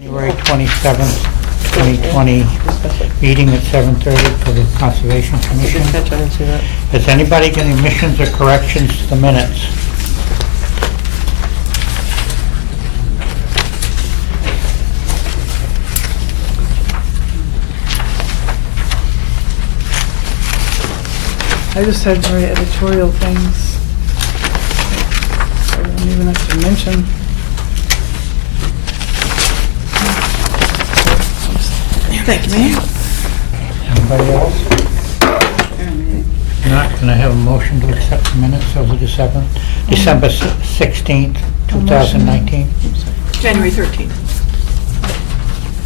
January 27th, 2020, meeting at 7:30 for the Conservation Commission. Good catch, I didn't see that. Has anybody got any omissions or corrections to the minutes? I just had very editorial things. I don't even have to mention. Thank you, ma'am. Anybody else? Not, can I have a motion to accept the minutes of the December 16th, 2019? January 13th.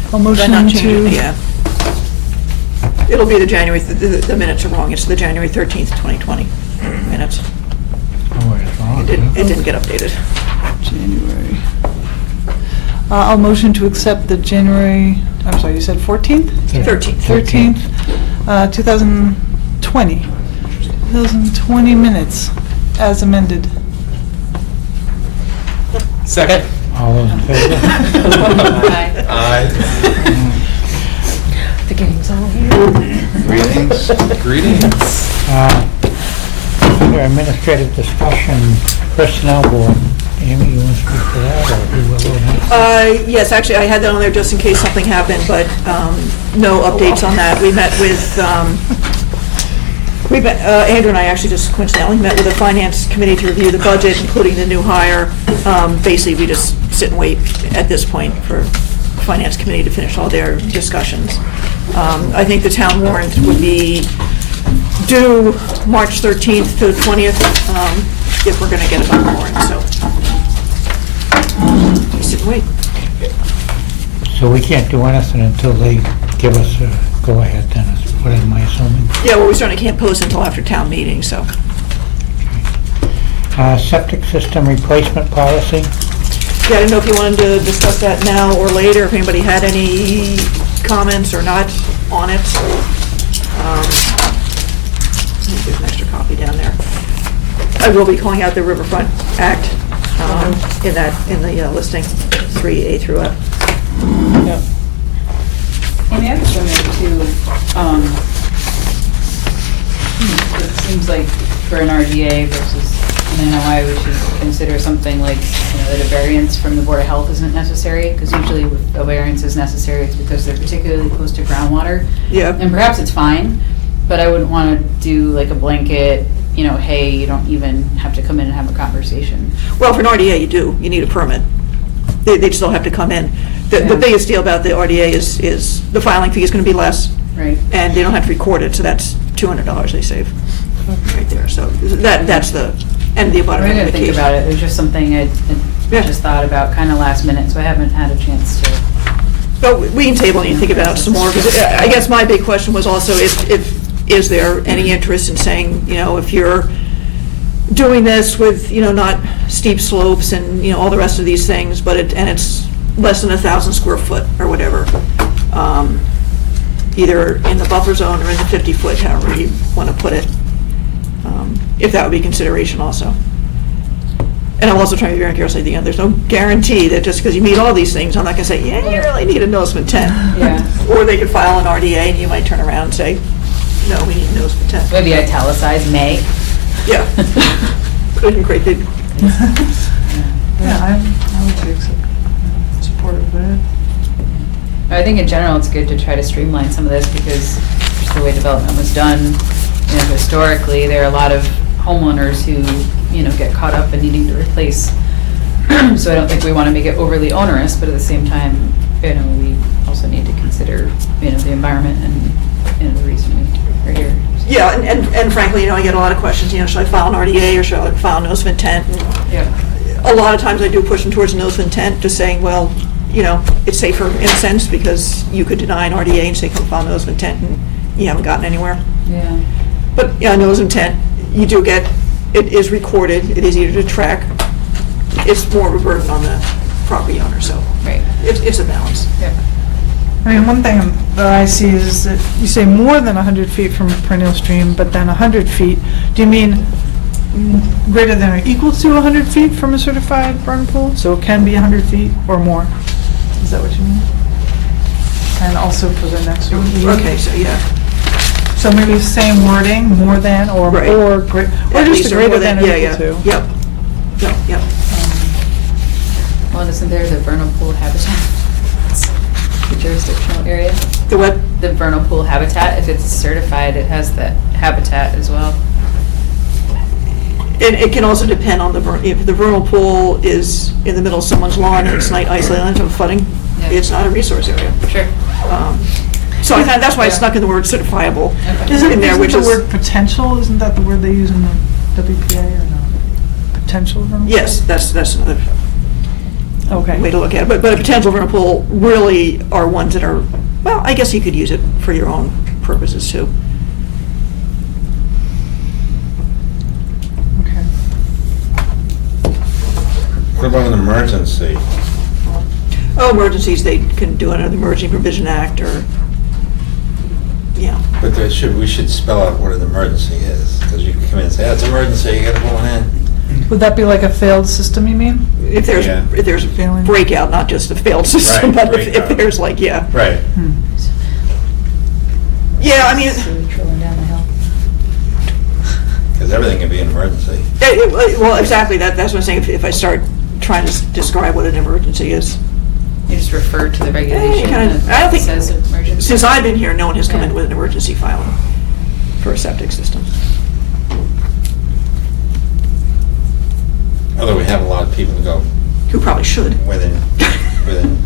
A Did I motion not change it? to, Yeah. It'll be the January, the minutes are wrong. It's the January 13th, 2020 minutes. Oh, it's wrong. It didn't get updated. January. I'll motion to accept the January, I'm sorry, you said 14th? 13th. 13th, 2020. 2020 minutes as amended. Second. All those in favor? Aye. The gang's all here. Greetings. Greetings. Under administrative discussion, personnel board. Amy, you want to speak to that, or who will? Yes, actually, I had that on there just in case something happened, but no updates on that. We met with, Andrew and I actually just coincidentally met with the Finance Committee to review the budget, including the new hire. Basically, we just sit and wait at this point for the Finance Committee to finish all their discussions. I think the town warrant would be due March 13th to the 20th, if we're going to get it on the warrant, so. We sit and wait. So we can't do anything until they give us a go-ahead, then, is what am I assuming? Yeah, well, we certainly can't post until after town meeting, so. Septic system replacement policy. Yeah, I didn't know if you wanted to discuss that now or later, if anybody had any comments or not on it. There's an extra copy down there. I will be calling out the Riverfront Act in the listing, 3A through F. Yep. And the other thing there too, it seems like for an RDA versus an NOI, we should consider something like, that a variance from the Board of Health isn't necessary, because usually if a variance is necessary, it's because they're particularly close to groundwater. Yeah. And perhaps it's fine, but I wouldn't want to do like a blanket, hey, you don't even have to come in and have a conversation. Well, for an RDA, you do. You need a permit. They still have to come in. The Yeah. biggest deal about the RDA is the filing fee is going to be less, Right. and they don't have to record it, so that's $200 they save right there. So that's the, and the abutter I'm going to think notification. about it. There's just something I Yeah. just thought about kind of last minute, so I haven't had a chance to. But we can table it and think about it some more, because I guess my big question was also is there any interest in saying, if you're doing this with, not steep slopes and, all the rest of these things, but it's less than 1,000 square foot or whatever, either in the buffer zone or in the 50-foot, however you want to put it, if that would be consideration also. And I'm also trying to be very careful, there's no guarantee that just because you meet all these things, I'm not going to say, yeah, you really need a notice of intent. Yeah. Or they could file an RDA and you might turn around and say, no, we need a notice of intent. Maybe italicize may. Yeah. Put it in great big. Yeah, I would be supportive of that. I think in general, it's good to try to streamline some of this because just the way development was done, historically, there are a lot of homeowners who, get caught up in needing to replace. So I don't think we want to make it overly onerous, but at the same time, we also need to consider, the environment and, the reason we're here. Yeah, and frankly, I get a lot of questions, should I file an RDA or should I file a notice of intent? And Yeah. a lot of times I do push them towards a notice of intent, just saying, well, it's safer in a sense because you could deny an RDA and say, come file a notice of intent and you haven't gotten anywhere. Yeah. But, notice of intent, you do get, it is recorded, it is easier to track. It's more of a burden on the property owner, so Right. it's a balance. Yeah. One thing that I see is that you say more than 100 feet from a perennial stream, but then 100 feet. Do you mean greater than or equal to 100 feet from a certified burn pool? So it can be 100 feet or more? Is that what you mean? And also for the next one? Okay, so yeah. So maybe same wording, more than, or, Right. or great, or At just least a or greater more than than- or yeah, equal yeah. to. Yep, yep. Well, isn't there the vernal pool habitat? The jurisdictional area? The what? The vernal pool habitat, if it's certified, it has that habitat as well. And it can also depend on if the vernal pool is in the middle of someone's lawn and it's not isolated from flooding, Yeah. it's not a resource area. Sure. So I thought that's why I Yeah. snuck in the word certifiable Okay. Isn't in there, which the is, word potential, isn't that the word they use in the WPA or no? Potential vernal? yes, that's another Okay. way to look at it. But a potential vernal pool really are ones that are, well, I guess you could use it for your own purposes too. Okay. What about an emergency? Oh, emergencies, they can do it under the Emergency Provision Act or, yeah. But we should spell out what an emergency is, because you can come in and say, oh, it's an emergency, you gotta go in. Would that be like a failed system, you mean? If there's a Failing. breakout, not just a failed system, Right, but if breakout. there's like, yeah. Right. Yeah, I mean, Slowly trolling down the hill. Because everything can be an emergency. well, exactly, that's what I'm saying, if I start trying to describe what an emergency is. You just refer to the regulation kinda- I don't that think- says emergency. Since I've been here, no one has come in Yeah. with an emergency filing for a septic system. Although we have a lot of people to go Who probably should. within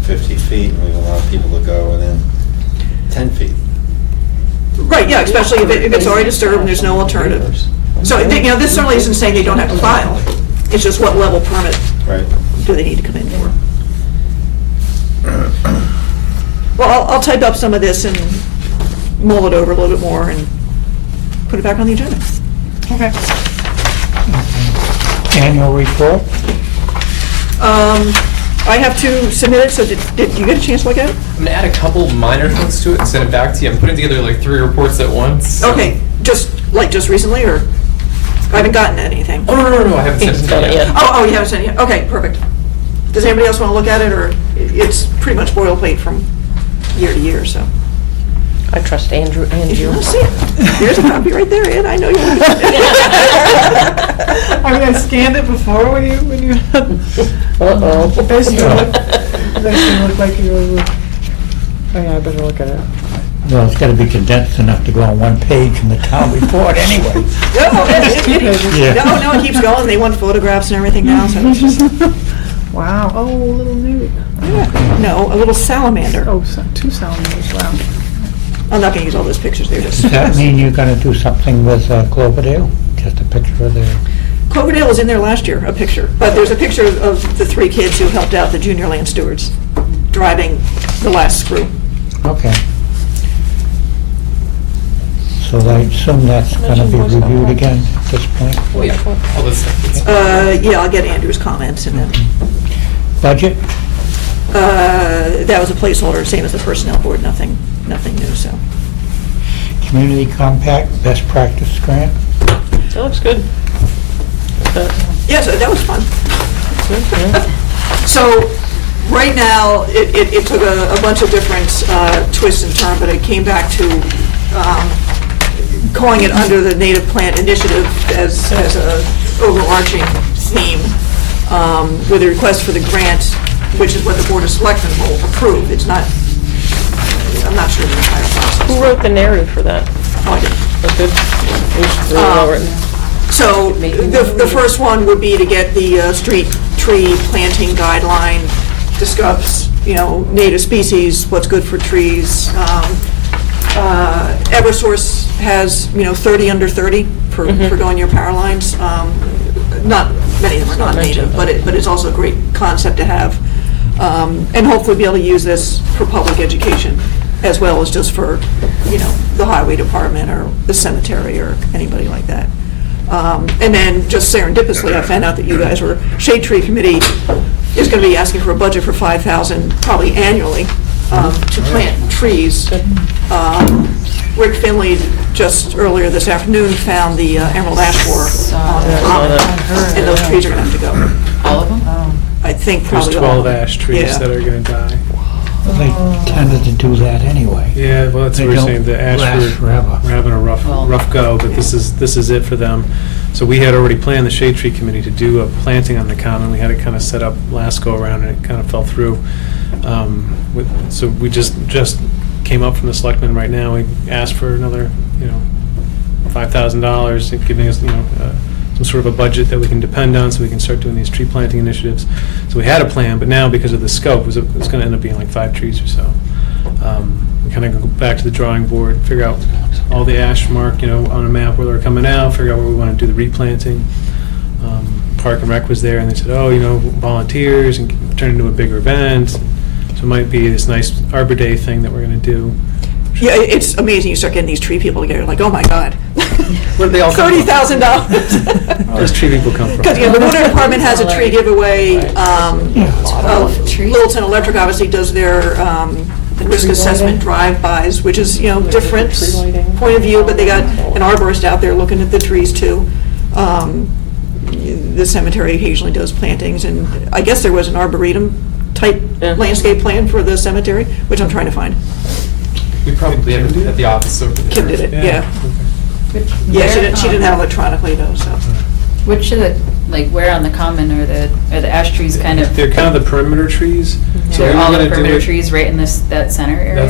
50 feet, and we have a lot of people to go within 10 feet. Right, yeah, especially if it's already disturbed and there's no alternative. So, this certainly isn't saying they don't have to file. It's just what level permit Right. do they need to come in for? Well, I'll type up some of this and mull it over a little bit more and put it back on the agenda. Okay. Annual report? I have to submit it, so did you get a chance to look at it? I'm gonna add a couple minor things to it and send it back to you. I'm putting together like 3 reports at once. so- Okay, just recently, or? I haven't gotten anything. Oh, no, I haven't sent it to you yet. Oh, you haven't sent it yet? Okay, perfect. Does anybody else want to look at it, or it's pretty much boilerplate from year to year, so. I trust Andrew and If you you. want to see it, there's a copy right there, Ed, I know you want I mean, I scanned it before when you. Uh-oh. It basically looked like you were, oh yeah, I better look at it. Well, it's gotta be condensed enough to go on one page in the town report anyway. Yeah. No, it keeps going, they want photographs and everything now, so it's just, Wow, oh, a little nude. no, a little salamander. Oh, 2 salamanders, wow. I'm not gonna use all those pictures, they're just. Does that mean you're gonna do something with Cloverdale? Just a picture of their, Cloverdale was in there last year, a picture, but there's a picture of the 3 kids who helped out the junior land stewards driving the last screw. okay. So I assume that's gonna be reviewed again at this point? Oh, yeah, all this stuff. It's- Yeah, I'll get Andrew's comments and then, Budget? that was a placeholder, same as the personnel board, nothing new, so. Community compact, best practice grant? That looks good. Yeah, so that was fun. So, right now, it took a bunch of different twists and turns, but it came back to calling it under the Native Plant Initiative as a overarching theme, with a request for the grant, which is what the Board of Selectmen will approve. It's not, I'm not sure the entire process. Who wrote the narrative for that? Oh, I didn't. Was good? It was really well written. So, the first one would be to get the street tree planting guideline, discuss, native species, what's good for trees. Eversource has, 30 under 30 for going your power lines. Not, many of them are not native, but it's also a great concept to have. And hopefully be able to use this for public education, as well as just for, the highway department or the cemetery or anybody like that. And then just serendipitously, I found out that you guys were, Shade Tree Committee is going to be asking for a budget for $5,000 probably annually to plant trees. Rick Finley just earlier this afternoon found the emerald ash borer on the Yeah, I saw top, that. and those trees are going to have to go. All of them? I think There's probably all of 12 them. ash trees Yeah. that are gonna die. They tended to do that anyway. Yeah, well, that's They what we're don't saying, the last Ashford, forever. we're having a rough go, but this is it for them. So we had already planned, the Shade Tree Committee, to do a planting on the common. We had it kind of set up last go-around, and it kind of fell through. So we just came up from the selectmen right now. We asked for another, $5,000, giving us, some sort of a budget that we can depend on, so we can start doing these tree planting initiatives. So we had a plan, but now, because of the scope, it's going to end up being like 5 trees or so. We kind of go back to the drawing board, figure out all the ash mark, on a map where they're coming out, figure out where we want to do the replanting. Park and Rec was there, and they said, volunteers, and turn it into a bigger event. So it might be this nice Arbor Day thing that we're going to do. Yeah, it's amazing, you start getting these tree people together, like, oh my God. Where do they all come from? $30,000. Where does tree people come from? Because, the water department has a tree giveaway. Littleton Electric obviously does their risk assessment drive-bys, which is, different point of view, but they got an arborist out there looking at the trees too. The cemetery occasionally does plantings, and I guess there was an arboretum-type landscape plan for the cemetery, which I'm trying to find. We probably have it at the office over there. Kim did it, yeah. Yeah, she didn't have it electronically though, so. Which of the, where on the common are the ash trees kind of? They're kind of the perimeter trees. So They're we were all the gonna do perimeter it- trees right in that center area?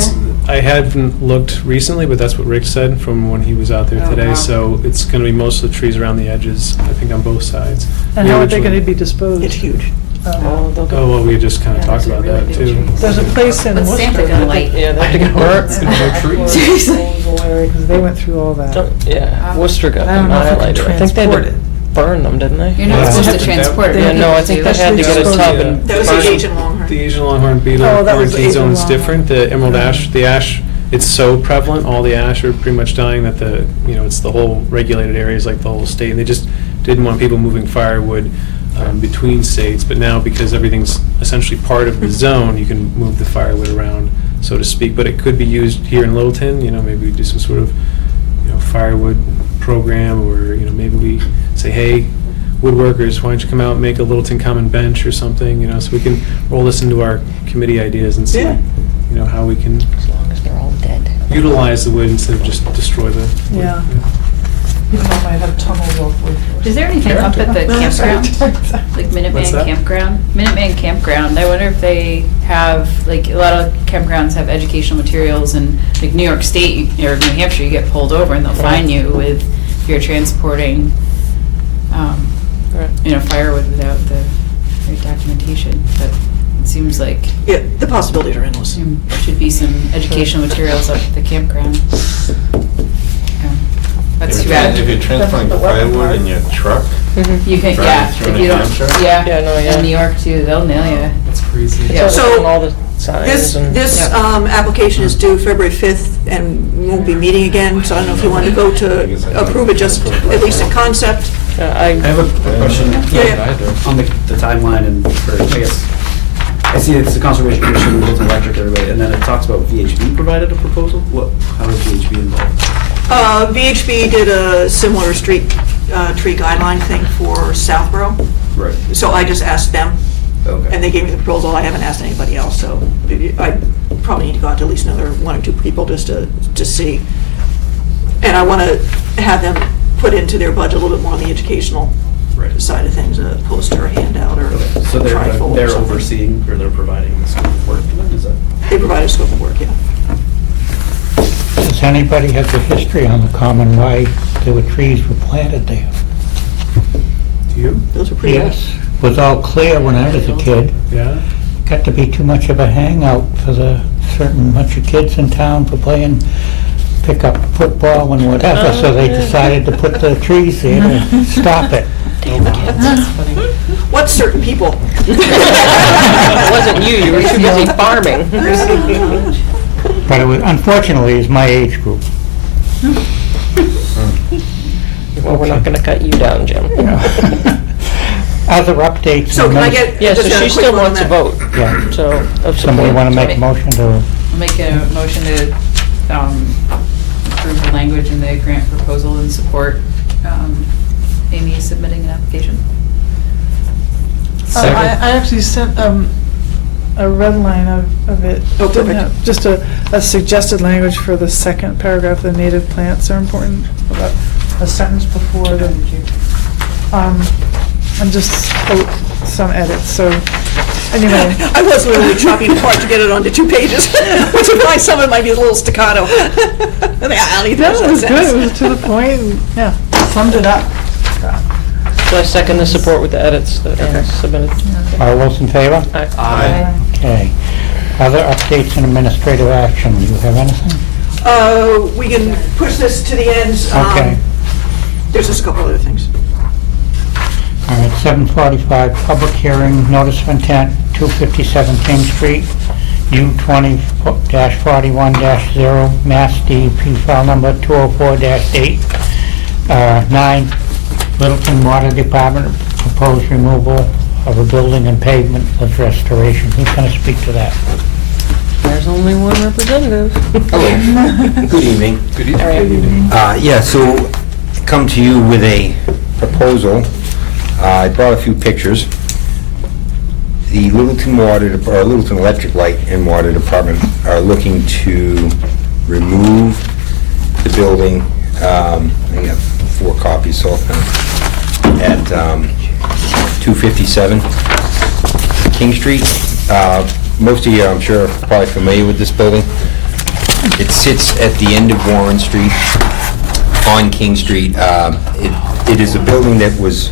I hadn't looked recently, but that's what Rick said from when he was out there Oh, today. wow. So it's going to be most of the trees around the edges, I think on both sides. And We how are they originally- going to be disposed? It's huge. Oh, they'll Oh, go. well, we just kind of Yeah, talked those are about really that big too. trees. There's a place in What's Worcester. Santa gonna light? Yeah, they have to get It's gonna be no trees. Seriously? Because they went through all that. Yeah, Worcester got I don't them know if we can highlighted. I think they transport had it. to burn them, didn't they? You're not Yeah. supposed to That- transport it. that- Yeah, no, I think they had to get a tub and That was burn the 'em. Asian longhorn. The Asian longhorn beetle Oh, that was quarantine Asian zone is longhorn. different. The emerald ash, the ash, it's so prevalent, all the ash are pretty much dying that it's the whole regulated areas, like the whole state, and they just didn't want people moving firewood between states, but now because everything's essentially part of the zone, you can move the firewood around, so to speak, but it could be used here in Littleton, maybe we do some sort of, firewood program, or, maybe we say, hey, woodworkers, why don't you come out and make a Littleton Common bench or something, so we can roll this into our committee ideas and see, Yeah. How we can As long as they're all dead. utilize the wood instead of just destroy the wood. Yeah. Even though I have tunnel rope with. Is there anything up at the campground? Like What's Minuteman that? Campground? Minuteman Campground, I wonder if they have, a lot of campgrounds have educational materials, and like New York State or New Hampshire, you get pulled over and they'll fine you if you're transporting, Right. firewood without the right documentation. But it seems like Yeah, the possibilities are endless. there should be some educational materials up at the campground. Yeah. That's too bad. If you're transporting firewood in your truck, You can, Driving yeah, through if New you don't, Hampshire? yeah. Yeah, no, yeah. In New York too, they'll nail you. That's crazy. Yeah. So- And all the signs This, and. this Yep. application is due February 5th, and we won't be meeting again, so I don't know if you want to go to approve it just at least in concept. I have a question Yeah. on the timeline and for, I guess, I see it's the Conservation Commission, Littleton Electric, everybody, and then it talks about VHB provided a proposal. How is VHB involved? VHB did a similar tree guideline thing for Southborough, Right. so I just asked them, Okay. and they gave me the proposal. I haven't asked anybody else, so I probably need to go out to at least another 1 or 2 people just to see. And I want to have them put into their budget a little bit more on the educational Right. side of things, a poster, a handout, or Okay. So trifold or they're something. overseeing, or they're providing the scope of work, is that? They provide a scope of work, yeah. Does anybody have the history on the common, why there were trees were planted there? Do you? Those are pretty old. Yes, was all clear when I was a kid. Yeah? Got to be too much of a hangout for the certain bunch of kids in town for playing pickup football and whatever, so they decided to put the trees there to stop it. What certain people? It wasn't you, you were too busy farming. But it was, unfortunately, it's my age group. Well, we're not gonna cut you down, Jim. Other updates? So on can I those? get? Yeah, so just a she quick still one on wants to that? vote, Yeah. so. of Somebody support. want to make a motion to, I'll make a motion to approve the language in the grant proposal and support Amy submitting an application. I actually sent a red line of it. Oh, Didn't perfect. have- Just a suggested language for the second paragraph, the native plants are important, about a sentence before the, and just some edits, so, anyway. I was literally chopping it apart to get it onto 2 pages, which is why some of it might be a little staccato. I don't even That know was what good, it was to the point, and, yeah, summed it up. So I second the support with the edits that Ann submitted. All those in favor? Aye. Okay. Other updates and administrative action, do you have anything? We can push this to the end. Okay. There's just a couple other things. All right, 7:45, public hearing, notice of intent, 257 King Street, U20-41-0, Mass DEP file number 204-8, 9, Littleton Water Department, proposed removal of a building and pavement with restoration. Who's going to speak to that? There's only one representative. Hello, good evening. Good evening. Yeah, so come to you with a proposal. I brought a few pictures. The Littleton Littleton Electric Light and Water Department are looking to remove the building. I got 4 copies, so at 257 King Street. Most of you, I'm sure, are probably familiar with this building. It sits at the end of Warren Street on King Street. It is a building that was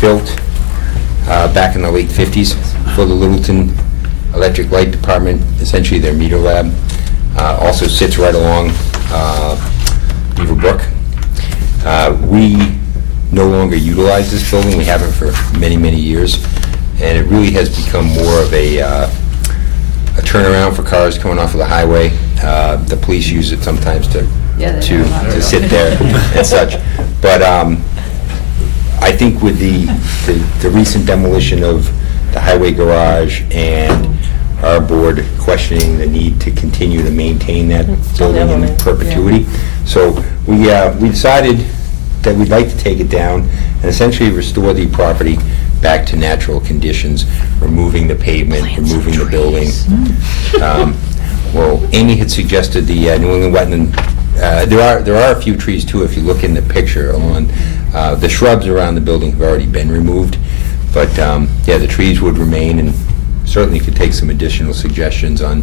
built back in the late 50s for the Littleton Electric Light Department, essentially their meter lab. Also sits right along Beaver Brook. We no longer utilize this building. We haven't for many, many years. And it really has become more of a turnaround for cars coming off of the highway. The police use it sometimes to sit there and such. But I think with the recent demolition of the highway garage and our board questioning the need to continue to maintain that building in perpetuity. So we decided that we'd like to take it down and essentially restore the property back to natural conditions, removing the pavement, removing the building. Well, Amy had suggested the New England wetland. There are a few trees too, if you look in the picture. The shrubs around the building have already been removed, but yeah, the trees would remain, and certainly could take some additional suggestions on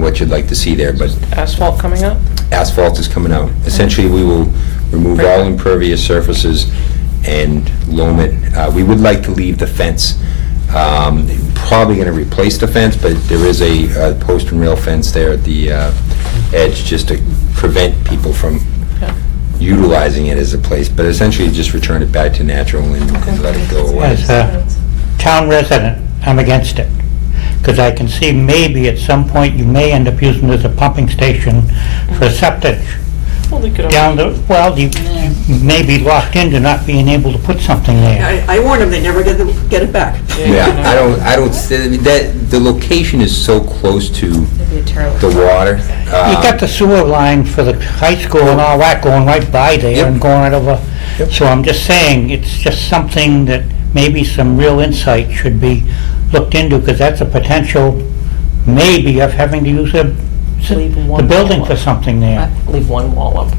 what you'd like to see there. But Asphalt coming up? asphalt is coming out. Essentially, we will remove all impervious surfaces and loam it. We would like to leave the fence. Probably going to replace the fence, but there is a post and rail fence there at the edge just to prevent people from utilizing it as a place. But essentially, just return it back to natural and let it go away. As a town resident, I'm against it, because I can see maybe at some point you may end up using it as a pumping station for septic Well, they could down the, well, you may be locked into not being able to put something there. I warned them, they never get it back. Yeah, I don't, the location is so close to It'd be a terrible. the water. You got the sewer line for the high school and all that going right by there Yep. and going right over. Yep. So I'm just saying, it's just something that maybe some real insight should be looked into, because that's a potential maybe of having to use the building for something there. Leave one wall up.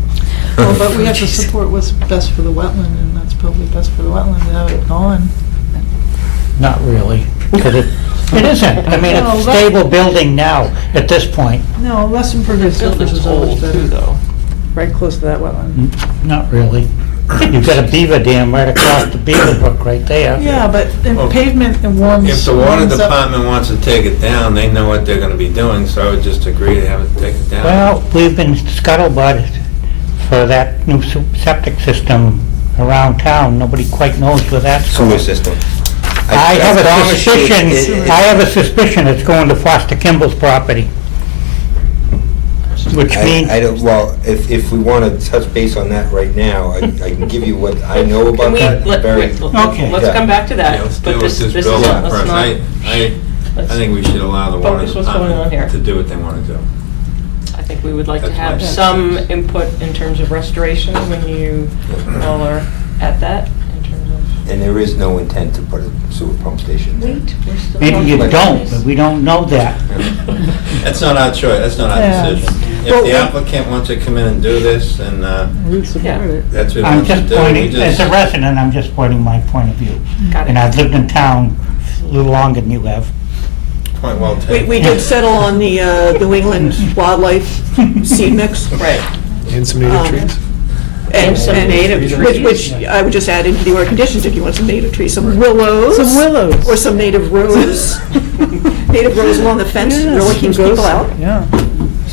Well, but we have to support what's best for the wetland, and that's probably best for the wetland to have it gone. Not really, because it isn't. I mean, it's a stable building now at this point. No, less impervious surface Building's is always old too, better, though. right close to that wetland. Not really. You've got a beaver dam right across the beaver brook right there. Yeah, but in Well, pavement and warms. If the water warms up- department wants to take it down, they know what they're gonna be doing, so I would just agree to have it take it down. Well, we've been scuttlebutt for that new septic system around town. Nobody quite knows where that's Sewer going. system. I have a promise you, suspicion it's going to Foster Kimball's property. Which means, I don't, well, if we want to touch base on that right now, I can give you what I know Can about we, that. Okay. let's come back to Yeah, that, let's but deal this with this is, building let's first. not, I let's- think we should allow the water Focus what's going on here. department to do what they want to do. I think we would like to That's have my- some input in terms of restoration when you all are at that, in terms of And there is no intent to put a sewer pump station there. Maybe you don't, but we don't know that. That's not our choice, that's not our Yeah. decision. Well, If the applicant wants to come in and do this, and We support it. that's what he I'm wants to just do, we pointing, as just... a resident, I'm just pointing my point of view. Got And it. I've lived in town a little longer than you have. Point well taken. We did settle on the New England wildlife seed mix. Right. And some native Um, trees. And some native Which I would just add into the order conditions if you want some native trees, some willows. Some willows. Or some native rose. Native rose along the fence, Yes, really keeps people out. Yeah.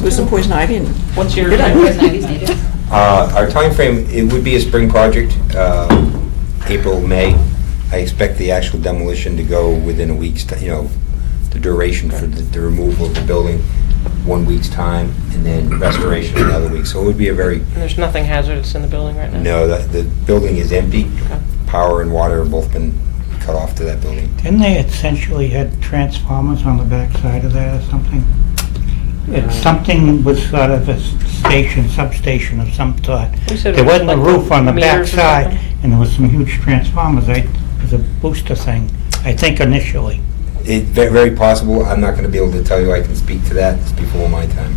With some poison ivy and What's your Good time? idea. Poison ivy's native. Our timeframe, it would be a spring project, April, May. I expect the actual demolition to go within a week's, the duration for the removal of the building, 1 week's time, and then restoration another week. So it would be a very, And there's nothing hazardous in the building right now? no, the building is empty. Okay. Power and water have both been cut off to that building. Didn't they essentially had transformers on the back side of that or something? It's something with sort of a station, substation of some sort. You said There wasn't a like roof on the back meters or side, something? and there was some huge transformers. It was a booster thing, I think initially. It's very possible. I'm not going to be able to tell you I can speak to that. It's before my time.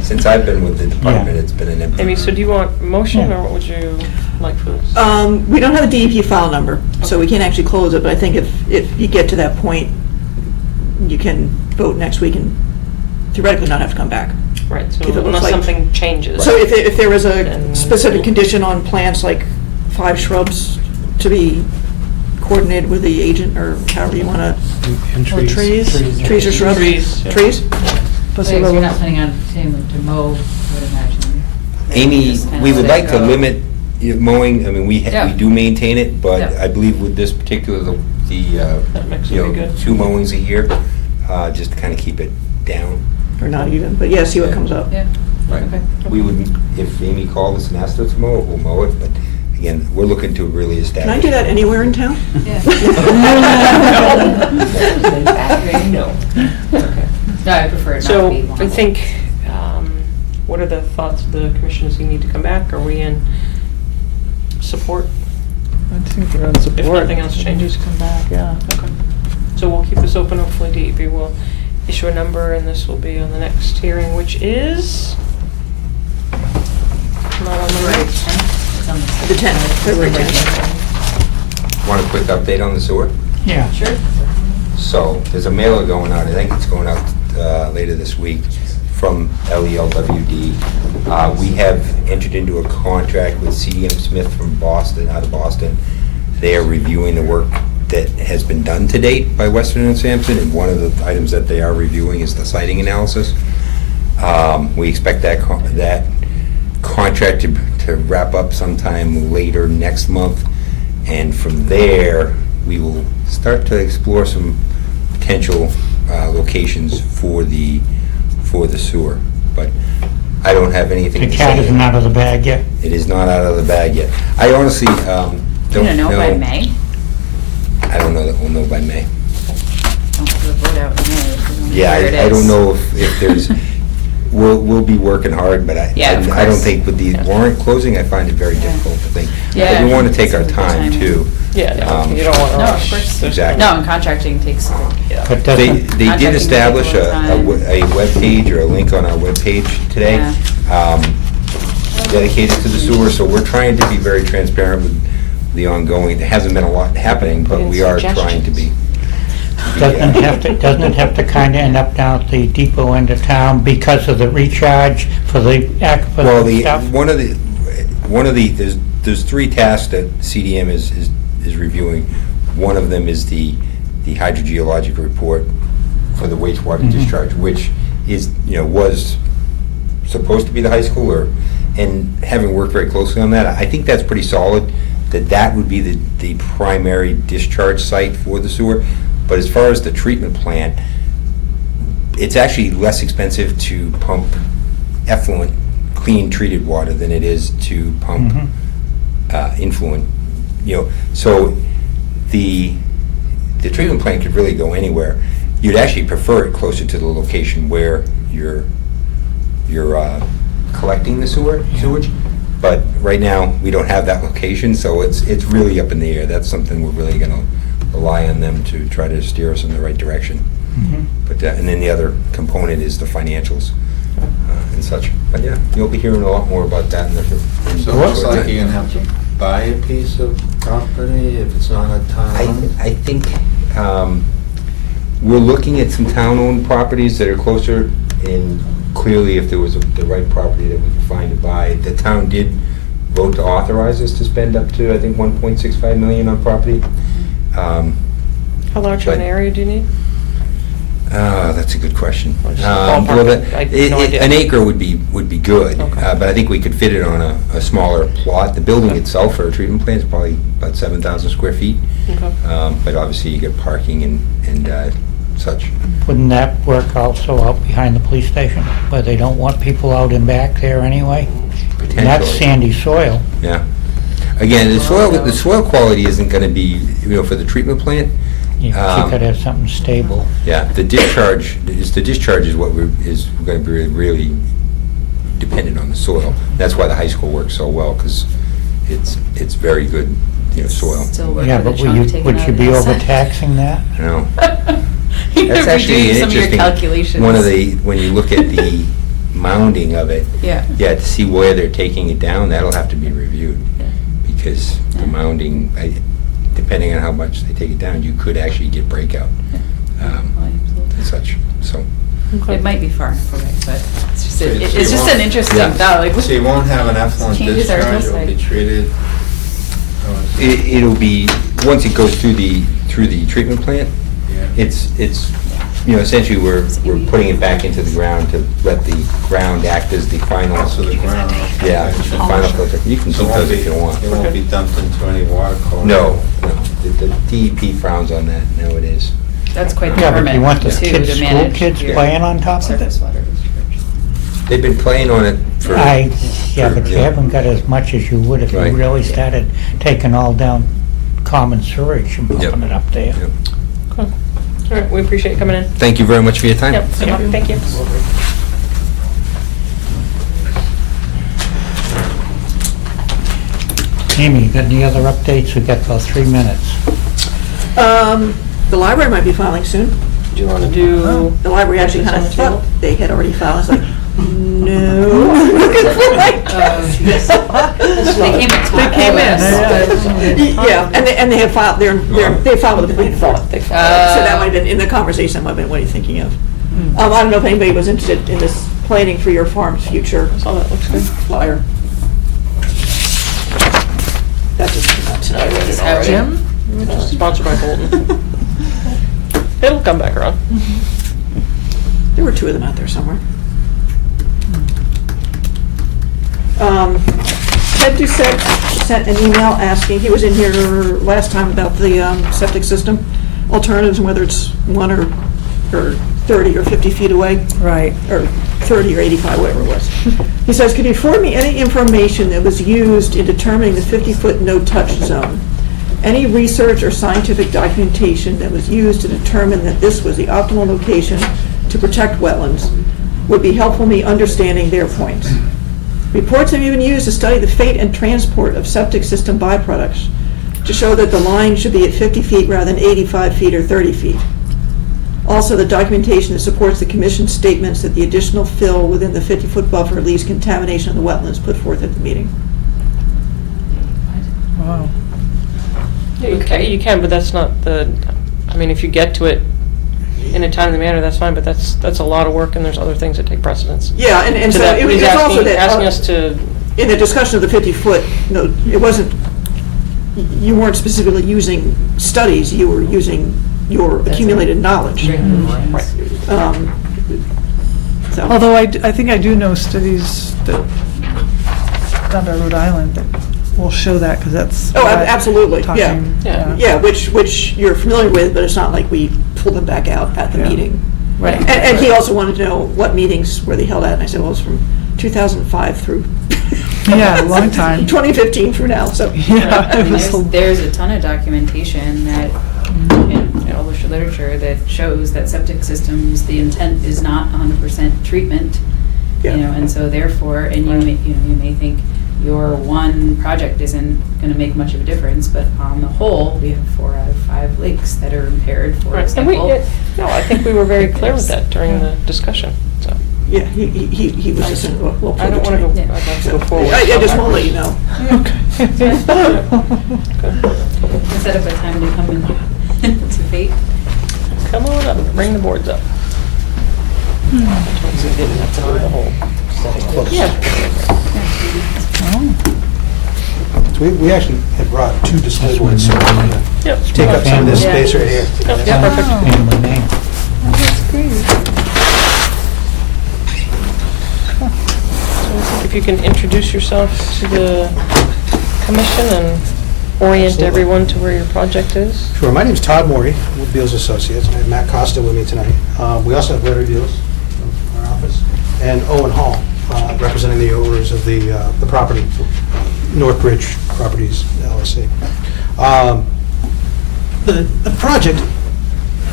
Since I've been with the department, Yeah. it's been an empty. Amy, so do you want motion, Yeah. or what would you like for this? We don't have a DEP file number, so we can't actually close it, but I think if you get to that point, you can vote next week and theoretically not have to come back. Right, so if it looks unless like- something changes. So if there was a Then- specific condition on plants, like 5 shrubs to be coordinated with the agent, or however you want to, And Or trees. trees or shrubs? Trees, yeah. Trees? Plus So a you're little- not planning on continuing to mow, I would imagine. Amy, Just kinda we would let it like to go. limit mowing. I mean, we Yeah. do maintain it, but Yeah. I believe with this particular, That mix would be good. 2 mowings a year, just to kind of keep it down. Or not even, but yeah, see what comes up. Yeah. Right. Okay. We would, if Amy called us and asked us to mow it, we'll mow it, but again, we're looking to really establish. Can I do that anywhere in town? Yeah. No. Okay. No, I prefer it not to So be long. I think, what are the thoughts of the commission? Does he need to come back? Are we in support? I think we're on support. If nothing else changes. Just come back, yeah. Okay. So we'll keep this open. Hopefully DEP will issue a number, and this will be on the next hearing, which is not on the right. It's on The 10th, February 10th. Want a quick update on the sewer? Yeah. Sure. So, there's a mailer going out, I think it's going out later this week, from LELWD. We have entered into a contract with CDM Smith from Boston, out of Boston. They are reviewing the work that has been done to date by Western and Sampson, and one of the items that they are reviewing is the siting analysis. We expect that contract to wrap up sometime later next month, and from there, we will start to explore some potential locations for the sewer. But I don't have anything The to cat say. isn't out of the bag yet. It is not out of the bag yet. I honestly You don't don't know by May? I don't know that we'll know by May. Don't put a vote out in May. if you don't know Yeah, where it I don't is. know if there's, we'll be working hard, but Yeah, of I don't course. think with the warrant closing, I find it very Yeah. difficult to think. Yeah. But we want to take our It's a good time timing. too. Yeah, no, Um, you don't want to No, of rush. course. Exactly. No, and contracting takes, Yeah. But They doesn't, did Contracting establish takes a long time. a webpage or a link on our webpage today, dedicated to the sewer, so we're trying to be very transparent with the ongoing, there hasn't been a lot happening, but we are trying to be. doesn't it have to kind of end up down at the depot end of town because of the recharge for the Well, aquifer stuff? one of the, there's 3 tasks that CDM is reviewing. One of them is the hydrogeologic report for the wastewater discharge, which is, was supposed to be the high school, and having worked very closely on that, I think that's pretty solid, that would be the primary discharge site for the sewer. But as far as the treatment plant, it's actually less expensive to pump effluent, clean treated water than it is to pump influent. So the treatment plant could really go anywhere. You'd actually prefer it closer to the location where you're collecting the sewage. But right now, we don't have that location, so it's really up in the air. That's something we're really gonna rely on them to try to steer us in the right direction. Mhm. But, and then the other component is the financials and such. But yeah, you'll be hearing a lot more about that in the. So it looks like you're gonna have to buy a piece of property if it's not a town. I think we're looking at some town-owned properties that are closer, and clearly if there was the right property that we could find to buy, the town did vote to authorize us to spend up to, I think, 1.65 million on property. How large of an But- area do you need? That's a good question. Or just a ballpark? I have no idea. An acre would be good, Okay. but I think we could fit it on a smaller plot. The building itself for a treatment plant is probably about 7,000 square feet. Okay. But obviously you get parking and such. Wouldn't that work also out behind the police station, where they don't want people out and back there anyway? And that's Potentially. sandy soil. Yeah. Again, the soil quality isn't gonna be, for the treatment plant. You gotta have something stable. Yeah, the discharge is what is gonna be really dependent on the soil. That's why the high school works so well, because it's very good, soil. Still work Yeah, with a but chunk taken would out you of be the outside. I overtaxing that? know. You're That's actually redoing an some of your interesting, calculations. one of the, when you look at the mounding of it, Yeah. to see where they're taking it down, that'll have to be reviewed. Yeah. Because the Yeah. mounding, depending on how much they take it down, you could actually get breakout Well, absolutely. and such, so. It might be far enough away, but it's just, So you it's just won't- an interesting Yeah. thought, like. So you won't have an effluent Changes our discharge, it'll be hillside. treated? It'll be, once it goes through the treatment plant, Yeah. it's, essentially we're putting it back into the ground to let the ground act as the final, So the ground. yeah, the final filter. You can So keep it won't those if you want. It won't be dumped into any water column? No, the DEP frowns on that nowadays. That's quite the Yeah, but permit, you want the too, kids, to school manage kids your playing on top of surface it? water discharge. They've been playing on it for. Yeah, but you yeah. haven't got as much as you would if you Right. really started taking all down common sewage and Yep. pumping it up there. Yep. Cool. All right, we appreciate you coming in. Thank you very much for your time. Yep, good luck. Thank you. Amy, you got any other updates? We've got about 3 minutes. The library might be filing soon. Do you want to do? The library actually kind of It's on the thought table? they had already filed. It's like, no. They came at top. They came in, Yeah, and they have filed, they filed with the planning board. So that might have been, in the conversation, that might have been, what are you thinking of? I don't know if anybody was interested in this planning for your farm's future Oh, that looks good. flyer. That just came out I read today. it already. Jim? Sponsored by Bolton. It'll come back around. There were 2 of them out there somewhere. Ted Doucette sent an email asking, he was in here last time about the septic system alternatives and whether it's 1 or 30 or 50 feet away. Right. Or 30 or 85, whatever it was. He says, could you forward me any information that was used in determining the 50-foot no-touch zone? Any research or scientific documentation that was used to determine that this was the optimal location to protect wetlands would be helpful me understanding their points. Reports have even used to study the fate and transport of septic system byproducts to show that the line should be at 50 feet rather than 85 feet or 30 feet. Also, the documentation that supports the commission's statements that the additional fill within the 50-foot buffer leaves contamination of the wetlands put forth at the meeting. Wow. Yeah, you can, but that's not I mean, if you get to it in a timely manner, that's fine, but that's a lot of work, and there's other things that take precedence. Yeah, and So so that, it was he's it's also that. asking us to, In the discussion of the 50-foot, no, it wasn't, you weren't specifically using studies, you were using your accumulated knowledge. So, Although I think I do know studies that, down by Rhode Island, that will show that, because that's. Oh, absolutely, talking- Yeah. yeah, which you're familiar with, but it's not like we pulled them back out at the Yeah. meeting. Right. And he also wanted to know what meetings were they held at, and I said, well, it's from 2005 through. Yeah, a long time. 2015 through now, so. Yeah, I it mean, was a- there's a ton of documentation that, in published literature, that shows that septic systems, the intent is not 100% treatment. Yeah. And so therefore, and you may think, your one project isn't gonna make much of a difference, but on the whole, we have 4 out of 5 lakes that are impaired, for Right, and we, example. no, I think we were very clear with that during the discussion, so. Yeah, he was just saying, well, I don't wanna go, Yeah. I'd like to go forward. I just want to let you know. We'll set up a time to come and to debate. Come on up, bring the boards up. We didn't have to do the whole setting up. Yeah. So we actually had brought 2 display boards, so we're gonna Yep. take up some of this Yeah. space right here. Yeah, perfect. Family name. So if you can introduce yourself to the commission and orient Absolutely. everyone to where your project is. Sure, my name's Todd Morey with Beals Associates. I have Matt Costa with me tonight. We also have Larry Beals from our office, and Owen Hall, representing the owners of the property, Northbridge Properties LLC. The project